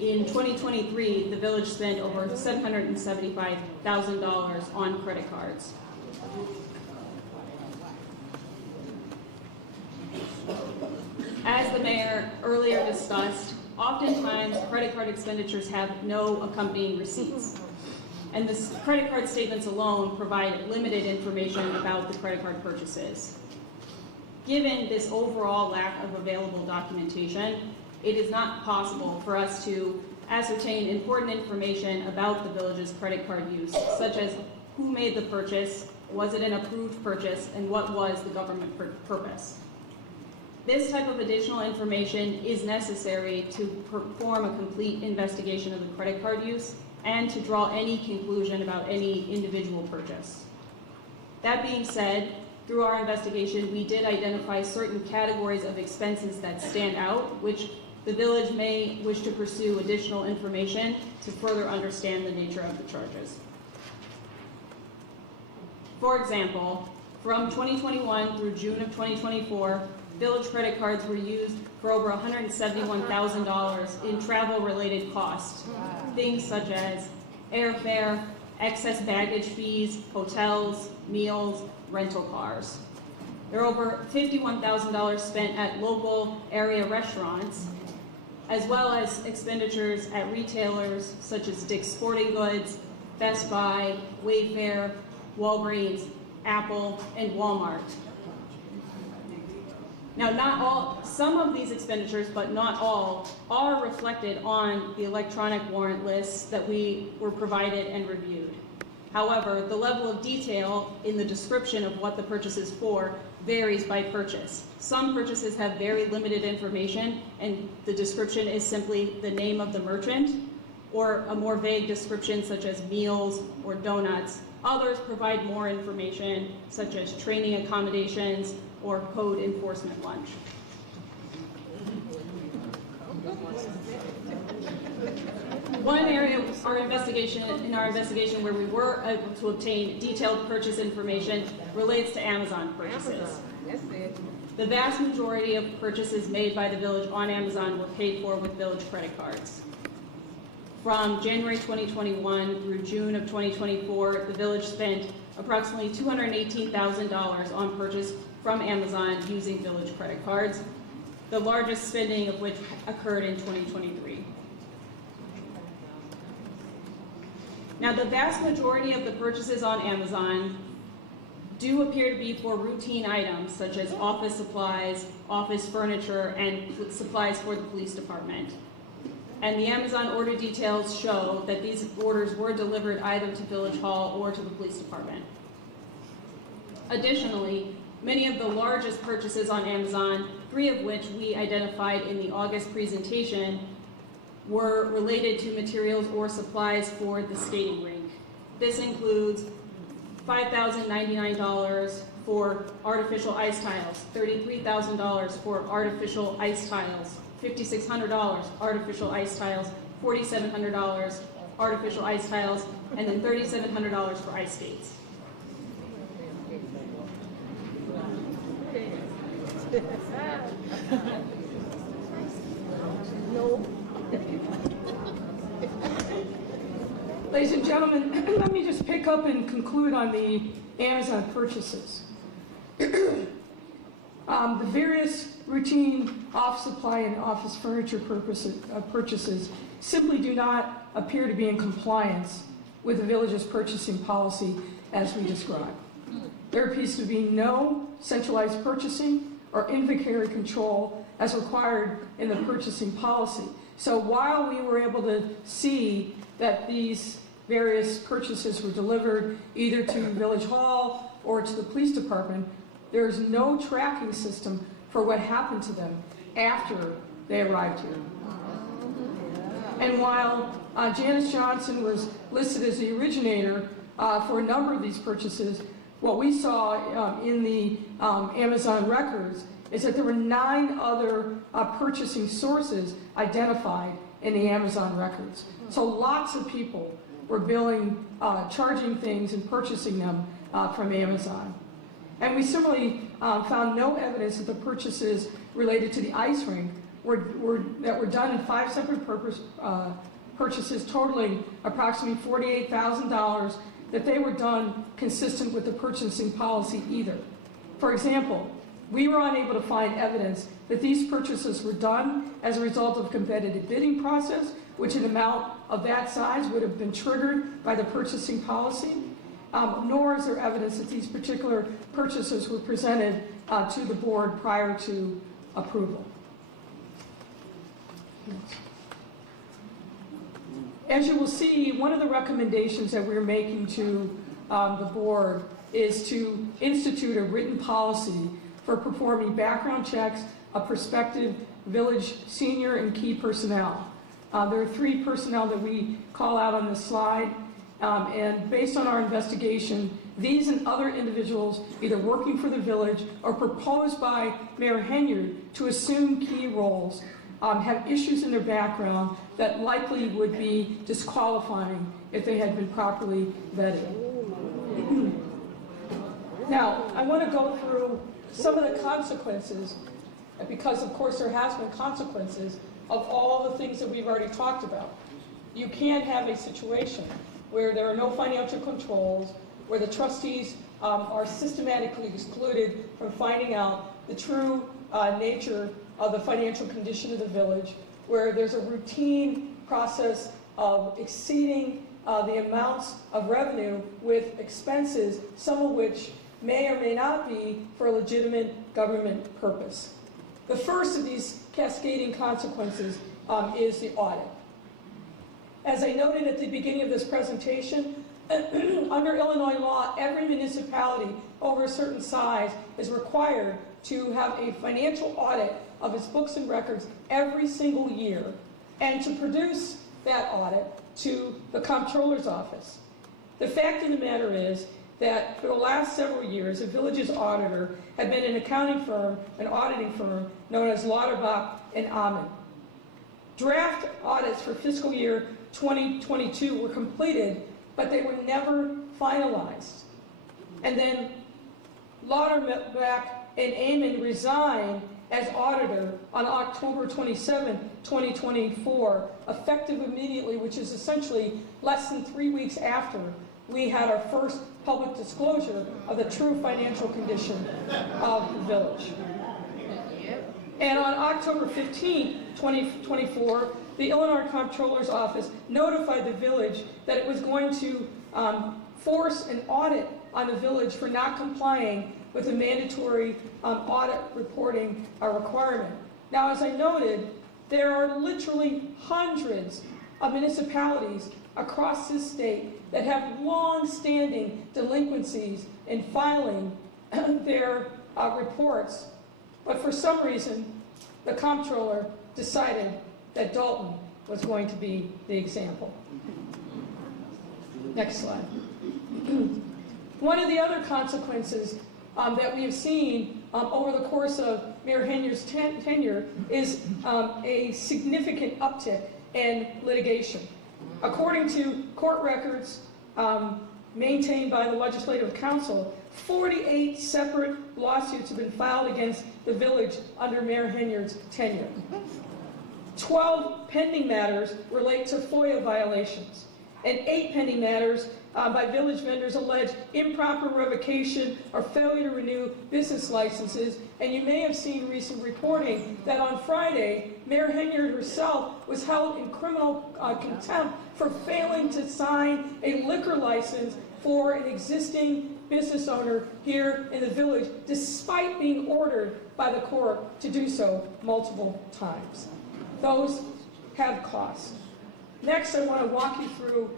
In 2023, the village spent over $775,000 on credit cards. As the mayor earlier discussed, oftentimes credit card expenditures have no accompanying receipts. And the credit card statements alone provide limited information about the credit card purchases. Given this overall lack of available documentation, it is not possible for us to ascertain important information about the village's credit card use, such as who made the purchase, was it an approved purchase, and what was the government purpose. This type of additional information is necessary to perform a complete investigation of the credit card use and to draw any conclusion about any individual purchase. That being said, through our investigation, we did identify certain categories of expenses that stand out, which the village may wish to pursue additional information to further understand the nature of the charges. For example, From 2021 through June of 2024, village credit cards were used for over $171,000 in travel-related costs. Things such as airfare, excess baggage fees, hotels, meals, rental cars. There are over $51,000 spent at local area restaurants, as well as expenditures at retailers such as Dick's Sporting Goods, Best Buy, Wayfair, Walgreens, Apple, and Walmart. Now, some of these expenditures, but not all, are reflected on the electronic warrant lists that we were provided and reviewed. However, the level of detail in the description of what the purchase is for varies by purchase. Some purchases have very limited information, and the description is simply the name of the merchant, or a more vague description such as meals or donuts. Others provide more information, such as training accommodations or code enforcement lunch. One area in our investigation where we were able to obtain detailed purchase information relates to Amazon purchases. The vast majority of purchases made by the village on Amazon were paid for with village credit cards. From January 2021 through June of 2024, the village spent approximately $218,000 on purchase from Amazon using village credit cards, the largest spending of which occurred in 2023. Now, the vast majority of the purchases on Amazon do appear to be for routine items such as office supplies, office furniture, and supplies for the police department. And the Amazon order details show that these orders were delivered either to Village Hall or to the police department. Additionally, many of the largest purchases on Amazon, 3 of which we identified in the August presentation, were related to materials or supplies for the skating rink. This includes $5,099 for artificial ice tiles, $33,000 for artificial ice tiles, $5,600 artificial ice tiles, $4,700 artificial ice tiles, and then $3,700 for ice skates. Ladies and gentlemen, let me just pick up and conclude on the Amazon purchases. The various routine office supply and office furniture purchases simply do not appear to be in compliance with the village's purchasing policy as we described. There appears to be no centralized purchasing or inventory control as required in the purchasing policy. So while we were able to see that these various purchases were delivered either to Village Hall or to the police department, there is no tracking system for what happened to them after they arrived here. And while Janice Johnson was listed as the originator for a number of these purchases, what we saw in the Amazon records is that there were 9 other purchasing sources identified in the Amazon records. So lots of people were billing, charging things and purchasing them from Amazon. And we similarly found no evidence that the purchases related to the ice rink that were done in 5 separate purchases totaling approximately $48,000, that they were done consistent with the purchasing policy either. For example, we were unable to find evidence that these purchases were done as a result of a competitive bidding process, which an amount of that size would have been triggered by the purchasing policy, nor is there evidence that these particular purchases were presented to the board prior to approval. As you will see, one of the recommendations that we're making to the board is to institute a written policy for performing background checks of prospective village senior and key personnel. There are 3 personnel that we call out on this slide, and based on our investigation, these and other individuals either working for the village or proposed by Mayor Henyard to assume key roles have issues in their background that likely would be disqualifying if they had been properly vetted. Now, I want to go through some of the consequences, because of course there has been consequences of all the things that we've already talked about. You can't have a situation where there are no financial controls, where the trustees are systematically excluded from finding out the true nature of the financial condition of the village, where there's a routine process of exceeding the amounts of revenue with expenses, some of which may or may not be for a legitimate government purpose. The first of these cascading consequences is the audit. As I noted at the beginning of this presentation, under Illinois law, every municipality over a certain size is required to have a financial audit of its books and records every single year, and to produce that audit to the comptroller's office. The fact of the matter is that for the last several years, the village's auditor had been an accounting firm, an auditing firm known as Lauterbach and Amann. Draft audits for fiscal year 2022 were completed, but they were never finalized. And then Lauterbach and Amann resigned as auditor on October 27, 2024, effective immediately, which is essentially less than 3 weeks after we had our first public disclosure of the true financial condition of the village. And on October 15, 2024, the Illinois Comptroller's Office notified the village that it was going to force an audit on the village for not complying with the mandatory audit reporting requirement. Now, as I noted, there are literally hundreds of municipalities across this state that have long-standing delinquencies in filing their reports. But for some reason, the comptroller decided that Dalton was going to be the example. Next slide. One of the other consequences that we have seen over the course of Mayor Henyard's tenure is a significant uptick in litigation. According to court records maintained by the Legislative Council, 48 separate lawsuits have been filed against the village under Mayor Henyard's tenure. 12 pending matters relate to FOIA violations, and 8 pending matters by village vendors allege improper revocation or failure to renew business licenses. And you may have seen recent reporting that on Friday, Mayor Henyard herself was held in criminal contempt for failing to sign a liquor license for an existing business owner here in the village, despite being ordered by the court to do so multiple times. Those have costs. Next, I want to walk you through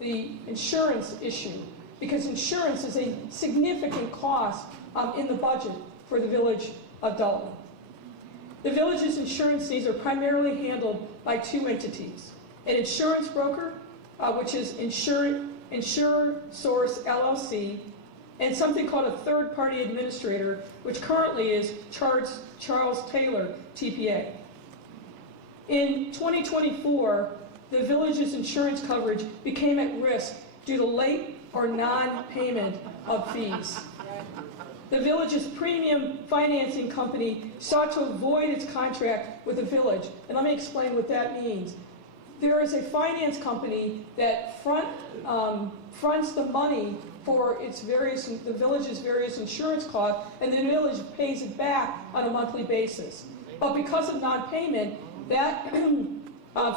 the insurance issue, because insurance is a significant cost in the budget for the village of Dalton. The village's insurance needs are primarily handled by 2 entities: an insurance broker, which is Insurer Source LLC, and something called a third-party administrator, which currently is Charles Taylor, TPA. In 2024, the village's insurance coverage became at risk due to late or non-payment of fees. The village's premium financing company sought to avoid its contract with the village, and let me explain what that means. There is a finance company that fronts the money for the village's various insurance costs, and the village pays it back on a monthly basis. But because of non-payment, that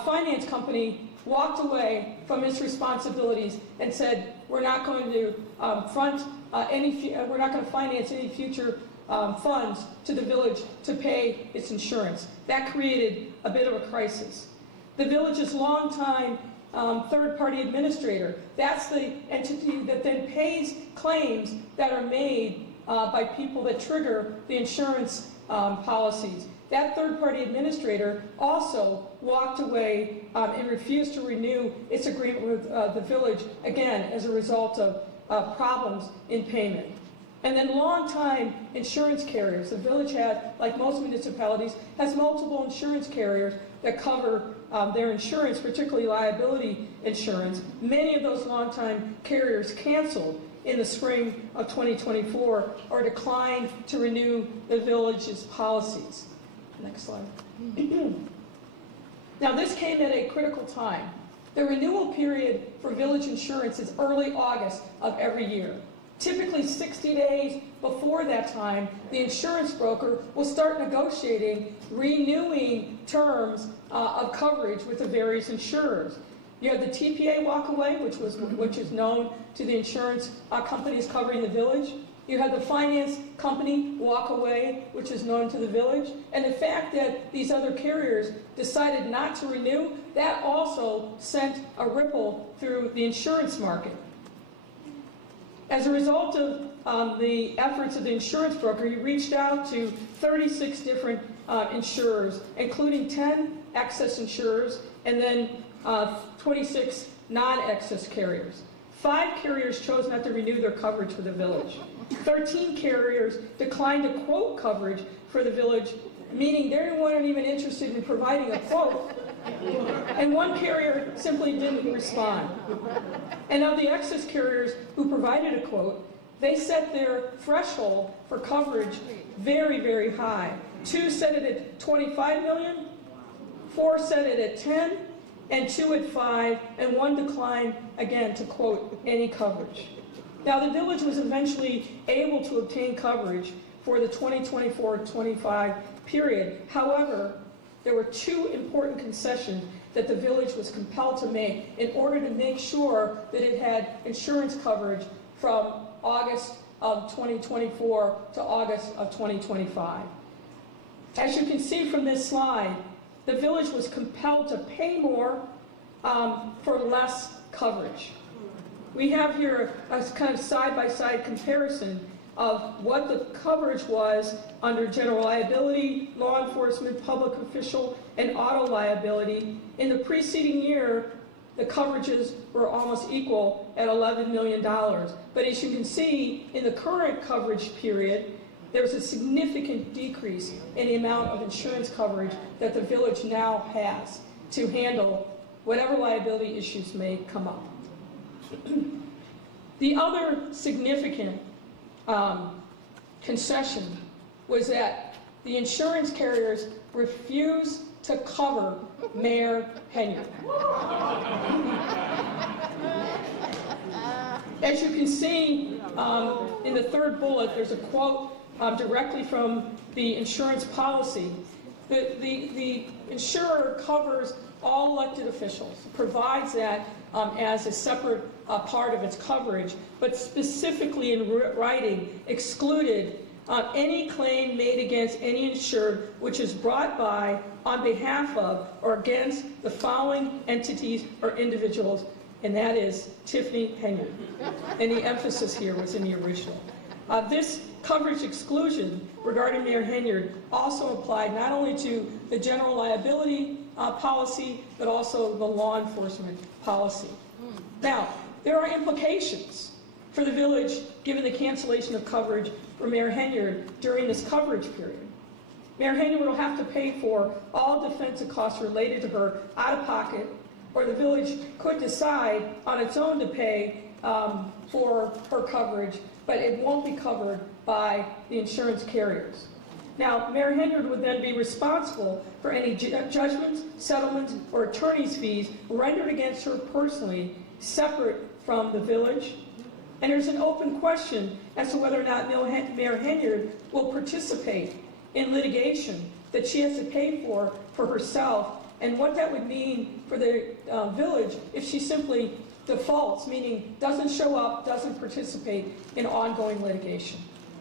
finance company walked away from its responsibilities and said, we're not going to we're not going to finance any future funds to the village to pay its insurance. That created a bit of a crisis. The village's longtime third-party administrator, that's the entity that then pays claims that are made by people that trigger the insurance policies. That third-party administrator also walked away and refused to renew its agreement with the village, again, as a result of problems in payment. And then long-time insurance carriers. The village has, like most municipalities, has multiple insurance carriers that cover their insurance, particularly liability insurance. Many of those long-time carriers canceled in the spring of 2024 or declined to renew the village's policies. Next slide. Now, this came at a critical time. The renewal period for village insurance is early August of every year. Typically 60 days before that time, the insurance broker will start negotiating, renewing terms of coverage with the various insurers. You have the TPA walk away, which is known to the insurance companies covering the village. You have the finance company walk away, which is known to the village. And the fact that these other carriers decided not to renew, that also sent a ripple through the insurance market. As a result of the efforts of the insurance broker, he reached out to 36 different insurers, including 10 excess insurers and then 26 non-excess carriers. 5 carriers chose not to renew their coverage for the village. 13 carriers declined to quote coverage for the village, meaning they weren't even interested in providing a quote. And 1 carrier simply didn't respond. And of the excess carriers who provided a quote, they set their threshold for coverage very, very high. 2 set it at $25 million, 4 set it at 10, and 2 at 5, and 1 declined, again, to quote any coverage. Now, the village was eventually able to obtain coverage for the 2024-25 period. However, there were 2 important concessions that the village was compelled to make in order to make sure that it had insurance coverage from August of 2024 to August of 2025. As you can see from this slide, the village was compelled to pay more for less coverage. We have here a kind of side-by-side comparison of what the coverage was under general liability, law enforcement, public official, and auto liability. In the preceding year, the coverages were almost equal at $11 million. But as you can see, in the current coverage period, there's a significant decrease in the amount of insurance coverage that the village now has to handle whatever liability issues may come up. The other significant concession was that the insurance carriers refused to cover Mayor Henyard. As you can see in the 3rd bullet, there's a quote directly from the insurance policy. The insurer covers all elected officials, provides that as a separate part of its coverage, but specifically in writing excluded any claim made against any insured which is brought by, on behalf of, or against the following entities or individuals, and that is Tiffany Henyard. And the emphasis here was in the original. This coverage exclusion regarding Mayor Henyard also applied not only to the general liability policy, but also the law enforcement policy. Now, there are implications for the village given the cancellation of coverage for Mayor Henyard during this coverage period. Mayor Henyard will have to pay for all defensive costs related to her out of pocket, or the village could decide on its own to pay for her coverage, but it won't be covered by the insurance carriers. Now, Mayor Henyard would then be responsible for any judgments, settlements, or attorney's fees rendered against her personally, separate from the village. And there's an open question as to whether or not Mayor Henyard will participate in litigation that she has to pay for herself, and what that would mean for the village if she simply defaults, meaning doesn't show up, doesn't participate in ongoing litigation.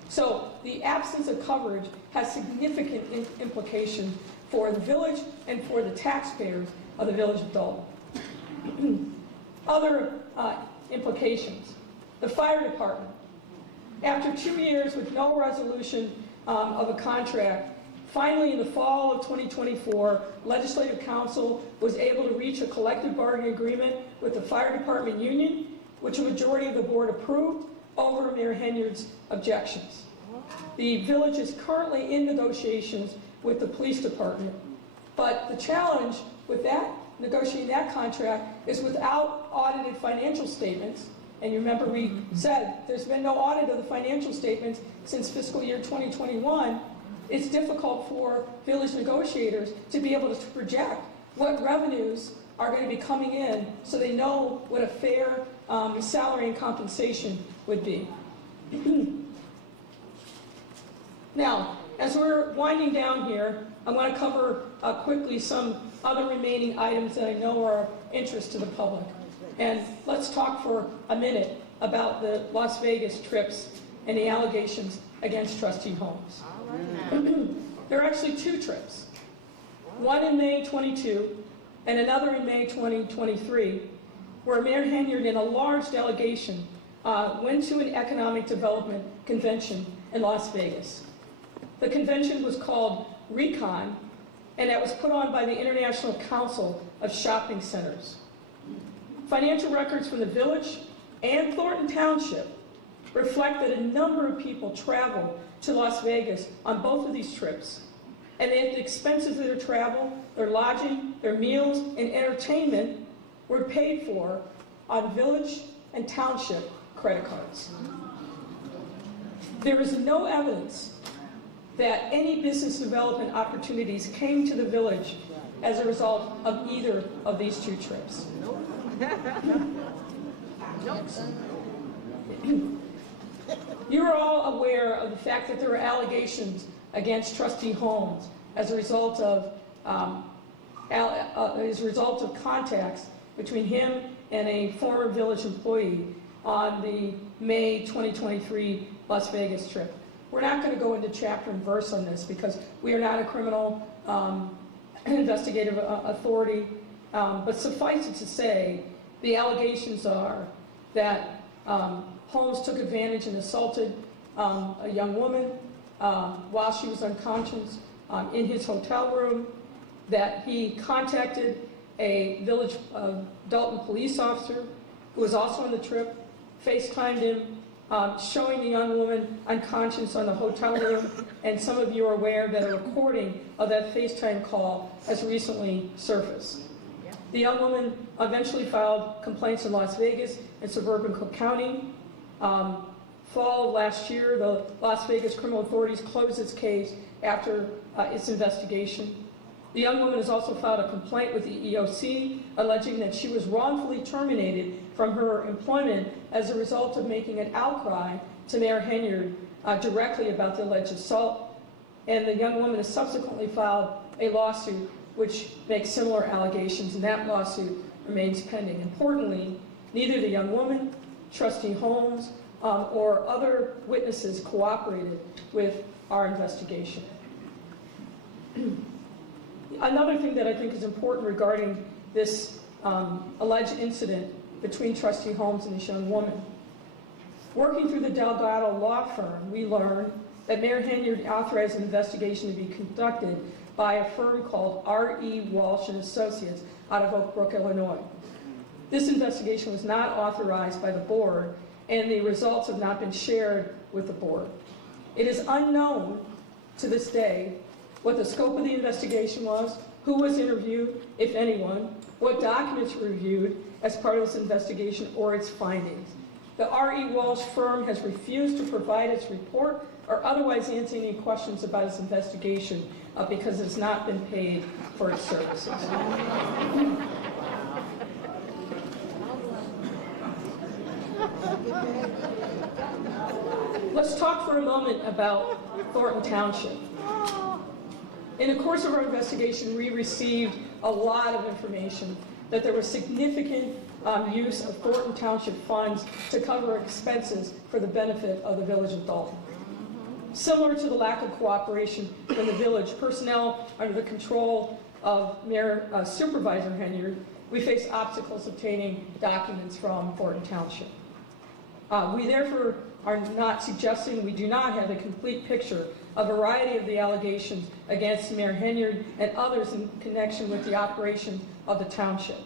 So the absence of coverage has significant implications for the village and for the taxpayers of the village of Dole. Other implications. The fire department. After 2 years with no resolution of a contract, finally in the fall of 2024, Legislative Council was able to reach a collective bargaining agreement with the fire department union, which a majority of the board approved over Mayor Henyard's objections. The village is currently in negotiations with the police department, but the challenge with that, negotiating that contract, is without audited financial statements, And you remember we said there's been no audit of the financial statements since fiscal year 2021. It's difficult for village negotiators to be able to project what revenues are going to be coming in so they know what a fair salary and compensation would be. Now, as we're winding down here, I want to cover quickly some other remaining items that I know are of interest to the public. And let's talk for a minute about the Las Vegas trips and the allegations against Trustee Holmes. There are actually 2 trips, one in May 22 and another in May 2023, where Mayor Henyard and a large delegation went to an economic development convention in Las Vegas. The convention was called Recon, and that was put on by the International Council of Shopping Centers. Financial records from the village and Thornton Township reflect that a number of people traveled to Las Vegas on both of these trips, and the expenses of their travel, their lodging, their meals, and entertainment were paid for on village and township credit cards. There is no evidence that any business development opportunities came to the village as a result of either of these 2 trips. You are all aware of the fact that there are allegations against Trustee Holmes as a result of contacts between him and a former village employee on the May 2023 Las Vegas trip. We're not going to go into chapter and verse on this because we are not a criminal investigative authority, but suffice it to say, the allegations are that Holmes took advantage and assaulted a young woman while she was unconscious in his hotel room, that he contacted a village Dalton police officer who was also on the trip, FaceTimed him, showing the young woman unconscious on the hotel room, and some of you are aware that a recording of that FaceTime call has recently surfaced. The young woman eventually filed complaints in Las Vegas and suburban Cook County. Fall of last year, the Las Vegas criminal authorities closed its case after its investigation. The young woman has also filed a complaint with the EOC alleging that she was wrongfully terminated from her employment as a result of making an outcry to Mayor Henyard directly about the alleged assault. And the young woman has subsequently filed a lawsuit which makes similar allegations, and that lawsuit remains pending. Importantly, neither the young woman, Trustee Holmes, or other witnesses cooperated with our investigation. Another thing that I think is important regarding this alleged incident between Trustee Holmes and this young woman. Working through the Delgado law firm, we learned that Mayor Henyard authorized an investigation to be conducted by a firm called R.E. Walsh and Associates out of Oak Brook, Illinois. This investigation was not authorized by the board, and the results have not been shared with the board. It is unknown to this day what the scope of the investigation was, who was interviewed, if anyone, what documents were reviewed as part of this investigation, or its findings. The R.E. Walsh firm has refused to provide its report or otherwise answer any questions about its investigation because it's not been paid for its services. Let's talk for a moment about Thornton Township. In the course of our investigation, we received a lot of information that there was significant use of Thornton Township funds to cover expenses for the benefit of the village of Dalton. Similar to the lack of cooperation from the village, personnel under the control of Mayor Supervisor Henyard, we face obstacles obtaining documents from Thornton Township. We therefore are not suggesting we do not have a complete picture of a variety of the allegations against Mayor Henyard and others in connection with the operation of the township.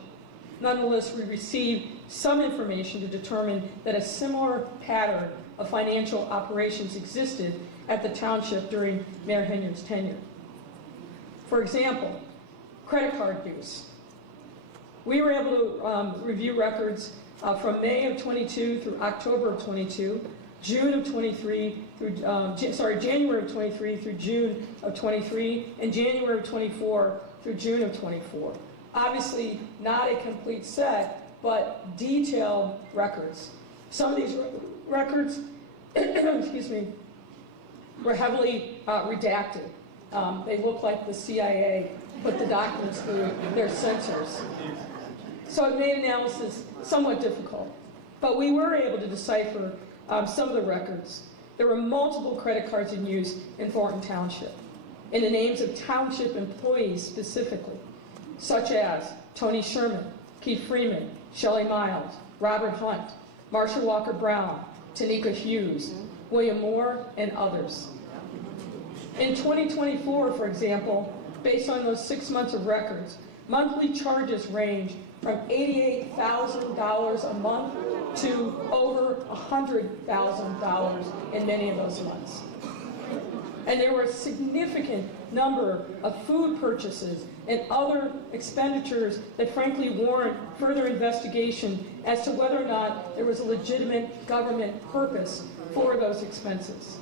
Nonetheless, we received some information to determine that a similar pattern of financial operations existed at the township during Mayor Henyard's tenure. For example, credit card use. We were able to review records from May of 22 through October of 22, June of 23 through, January of 23 through June of 23, and January of 24 through June of 24. Obviously, not a complete set, but detailed records. Some of these records, excuse me, were heavily redacted. They look like the CIA put the documents through their censors. So it made analysis somewhat difficult. But we were able to decipher some of the records. There were multiple credit cards in use in Thornton Township, in the names of township employees specifically, such as Tony Sherman, Keith Freeman, Shelley Miles, Robert Hunt, Marsha Walker Brown, Tanika Hughes, William Moore, and others. In 2024, for example, based on those 6 months of records, monthly charges range from $88,000 a month to over $100,000 in many of those months. And there were a significant number of food purchases and other expenditures that frankly warrant further investigation as to whether or not there was a legitimate government purpose for those expenses.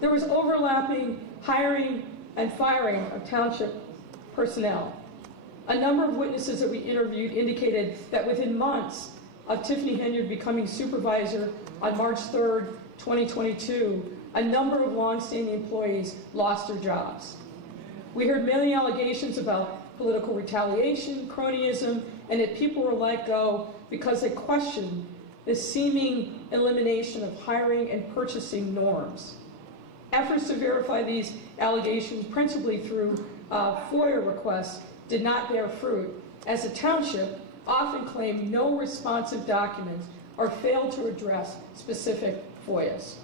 There was overlapping hiring and firing of township personnel. A number of witnesses that we interviewed indicated that within months of Tiffany Henyard becoming supervisor on March 3rd, 2022, a number of longstanding employees lost their jobs. We heard many allegations about political retaliation, cronyism, and that people were let go because they questioned the seeming elimination of hiring and purchasing norms. Efforts to verify these allegations, principally through FOIA requests, did not bear fruit, as the township often claimed no responsive documents or failed to address specific FOIAs.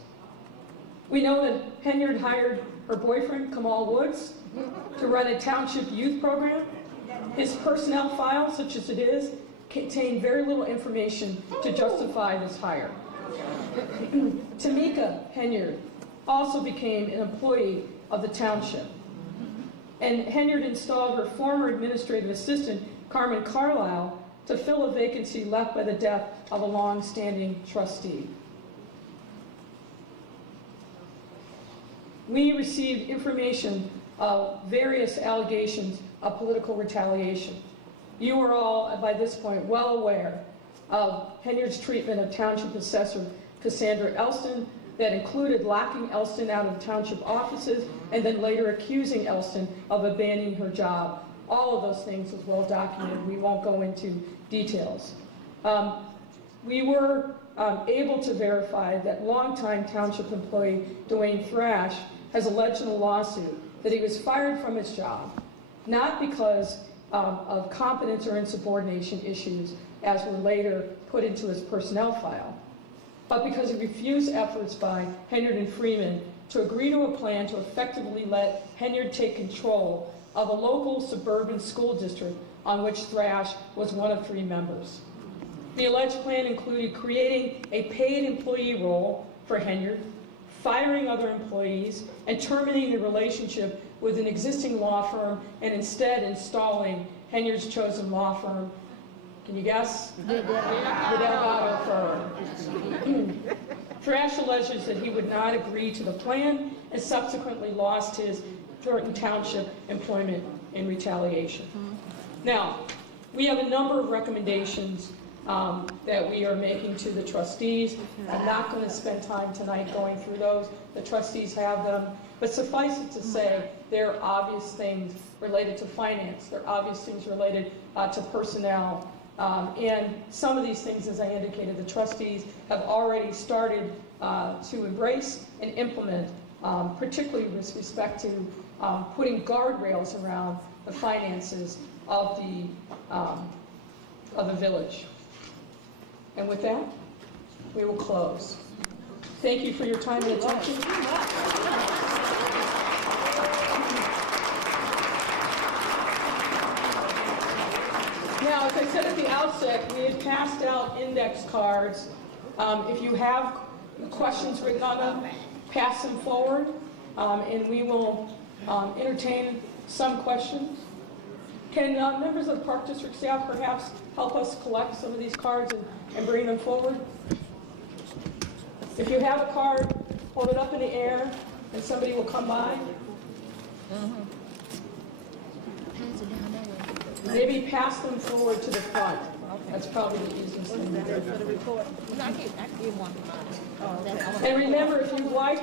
We know that Henyard hired her boyfriend, Kamal Woods, to run a township youth program. His personnel file, such as it is, contained very little information to justify this hire. Tamika Henyard also became an employee of the township. And Henyard installed her former administrative assistant, Carmen Carlisle, to fill a vacancy left by the death of a long-standing trustee. We received information of various allegations of political retaliation. You are all, by this point, well aware of Henyard's treatment of Township Assessor Cassandra Elston that included locking Elston out of township offices and then later accusing Elston of abandoning her job. All of those things was well documented. We won't go into details. We were able to verify that longtime township employee Dwayne Thrash has alleged in a lawsuit that he was fired from his job, not because of competence or insubordination issues, as were later put into his personnel file, but because he refused efforts by Henyard and Freeman to agree to a plan to effectively let Henyard take control of a local suburban school district on which Thrash was one of 3 members. The alleged plan included creating a paid employee role for Henyard, firing other employees, and terminating the relationship with an existing law firm and instead installing Henyard's chosen law firm. Can you guess? The Delgado firm. Thrash alleges that he would not agree to the plan and subsequently lost his Thornton Township employment in retaliation. Now, we have a number of recommendations that we are making to the trustees. I'm not going to spend time tonight going through those. The trustees have them. But suffice it to say, there are obvious things related to finance. There are obvious things related to personnel. And some of these things, as I indicated, the trustees have already started to embrace and implement, particularly with respect to putting guardrails around the finances of the village. And with that, we will close. Thank you for your time and attention. Now, as I said at the outset, we had passed out index cards. If you have questions written on them, pass them forward, and we will entertain some questions. Can members of the Park District staff perhaps help us collect some of these cards and bring them forward? If you have a card, hold it up in the air and somebody will come by. Maybe pass them forward to the front. That's probably the easiest thing to do. For the report. No, I give one. And remember, if you'd like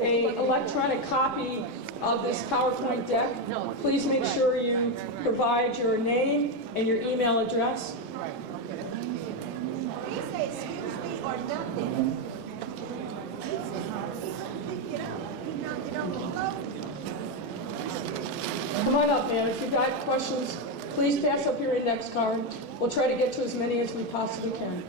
an electronic copy of this PowerPoint deck, please make sure you provide your name and your email address. Please say excuse me or nothing. Pick it up. He knocked it on the floor. Come on up, man. If you've got questions, please pass up your index card. We'll try to get to as many as we possibly can.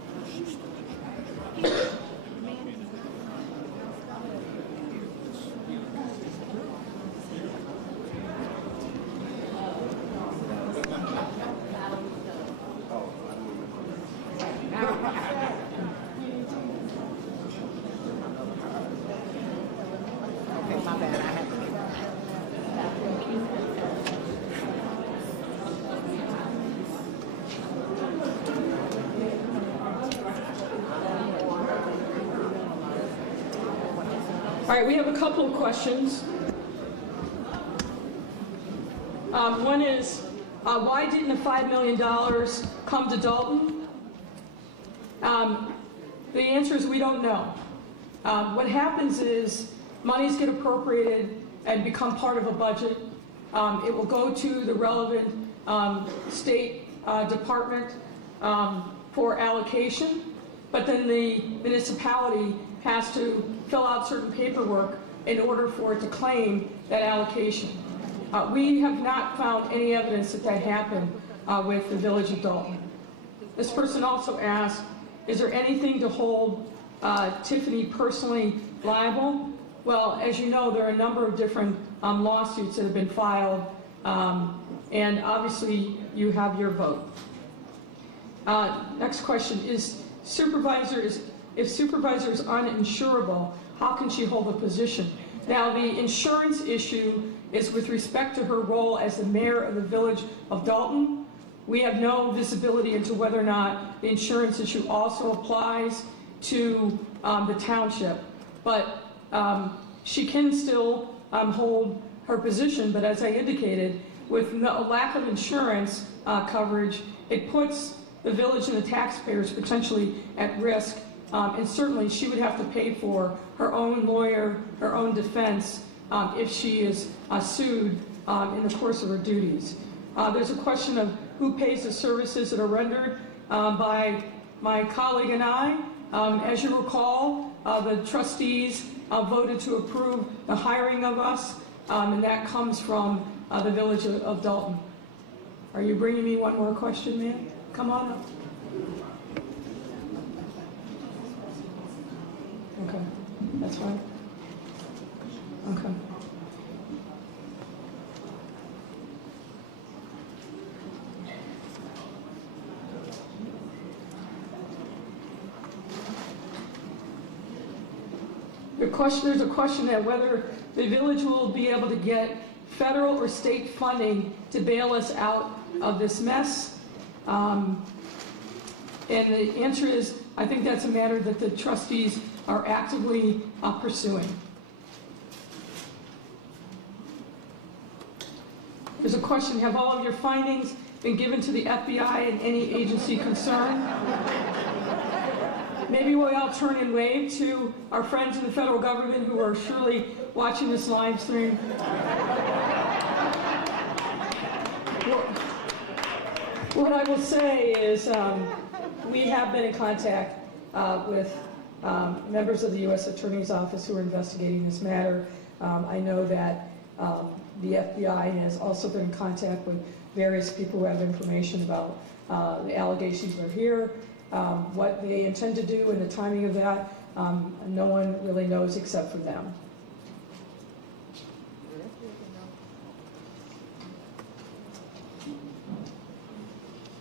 Okay, my bad. I had to get All right, we have a couple of questions. One is, why didn't the $5 million come to Dalton? The answer is we don't know. What happens is monies get appropriated and become part of a budget. It will go to the relevant state department for allocation, but then the municipality has to fill out certain paperwork in order for it to claim that allocation. We have not found any evidence that that happened with the Village of Dalton. This person also asked, is there anything to hold Tiffany personally liable? Well, as you know, there are a number of different lawsuits that have been filed, and obviously you have your vote. Next question, if supervisor is uninsurable, how can she hold a position? Now, the insurance issue is with respect to her role as the mayor of the Village of Dalton. We have no visibility into whether or not the insurance issue also applies to the township. But she can still hold her position, but as I indicated, with no lack of insurance coverage, it puts the village and the taxpayers potentially at risk, and certainly she would have to pay for her own lawyer, her own defense, if she is sued in the course of her duties. There's a question of who pays the services that are rendered by my colleague and I. As you recall, the trustees voted to approve the hiring of us, and that comes from the Village of Dalton. Are you bringing me one more question, ma'am? Come on up. Okay, that's fine. Okay. There's a question that whether the village will be able to get federal or state funding to bail us out of this mess. And the answer is, I think that's a matter that the trustees are actively pursuing. There's a question, have all of your findings been given to the FBI and any agency concerned? Maybe we'll all turn and wave to our friends in the federal government who are surely watching this live stream. What I will say is we have been in contact with members of the U.S. Attorney's Office who are investigating this matter. I know that the FBI has also been in contact with various people who have information about the allegations that are here. What they intend to do and the timing of that, no one really knows except for them.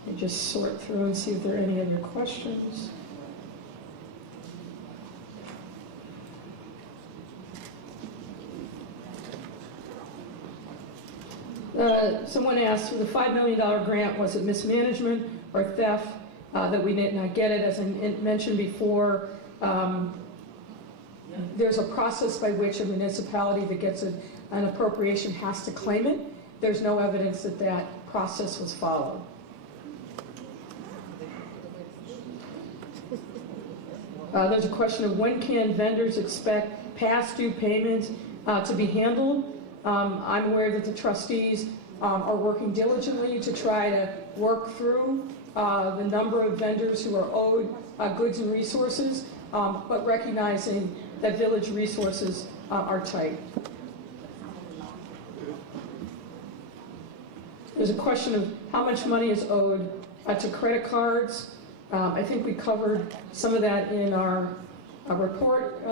Let me just sort through and see if there are any other questions. Someone asked, for the $5 million grant, was it mismanagement or theft that we did not get it? As I mentioned before, there's a process by which a municipality that gets an appropriation has to claim it. There's no evidence that that process was followed. There's a question of when can vendors expect past due payments to be handled. I'm aware that the trustees are working diligently to try to work through the number of vendors who are owed goods and resources, but recognizing that village resources are tight. There's a question of how much money is owed to credit cards. I think we covered some of that in our report.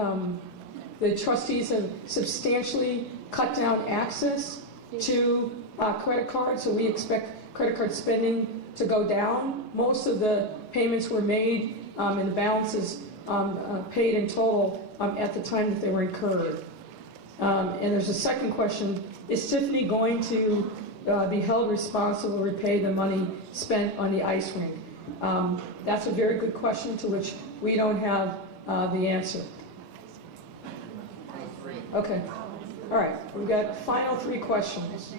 The trustees have substantially cut down access to credit cards, so we expect credit card spending to go down. Most of the payments were made and the balances paid in total at the time that they were incurred. And there's a second question, is Tiffany going to be held responsible to repay the money spent on the ice rink? That's a very good question to which we don't have the answer. Okay. All right. We've got final 3 questions.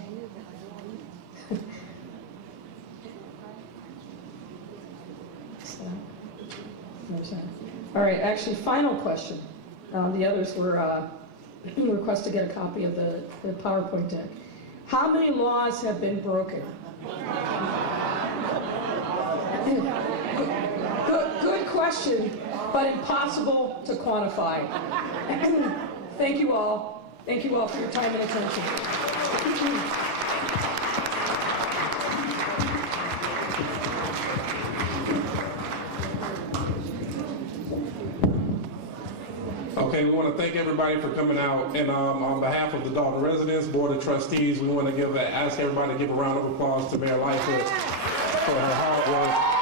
All right. Actually, final question. The others were request to get a copy of the PowerPoint deck. How many laws have been broken? Good question, but impossible to quantify. Thank you all. Thank you all for your time and attention. Okay, we want to thank everybody for coming out, and on behalf of the Dalton Residents Board of Trustees, we want to ask everybody to give a round of applause to Mayor Lightfoot for her hard work.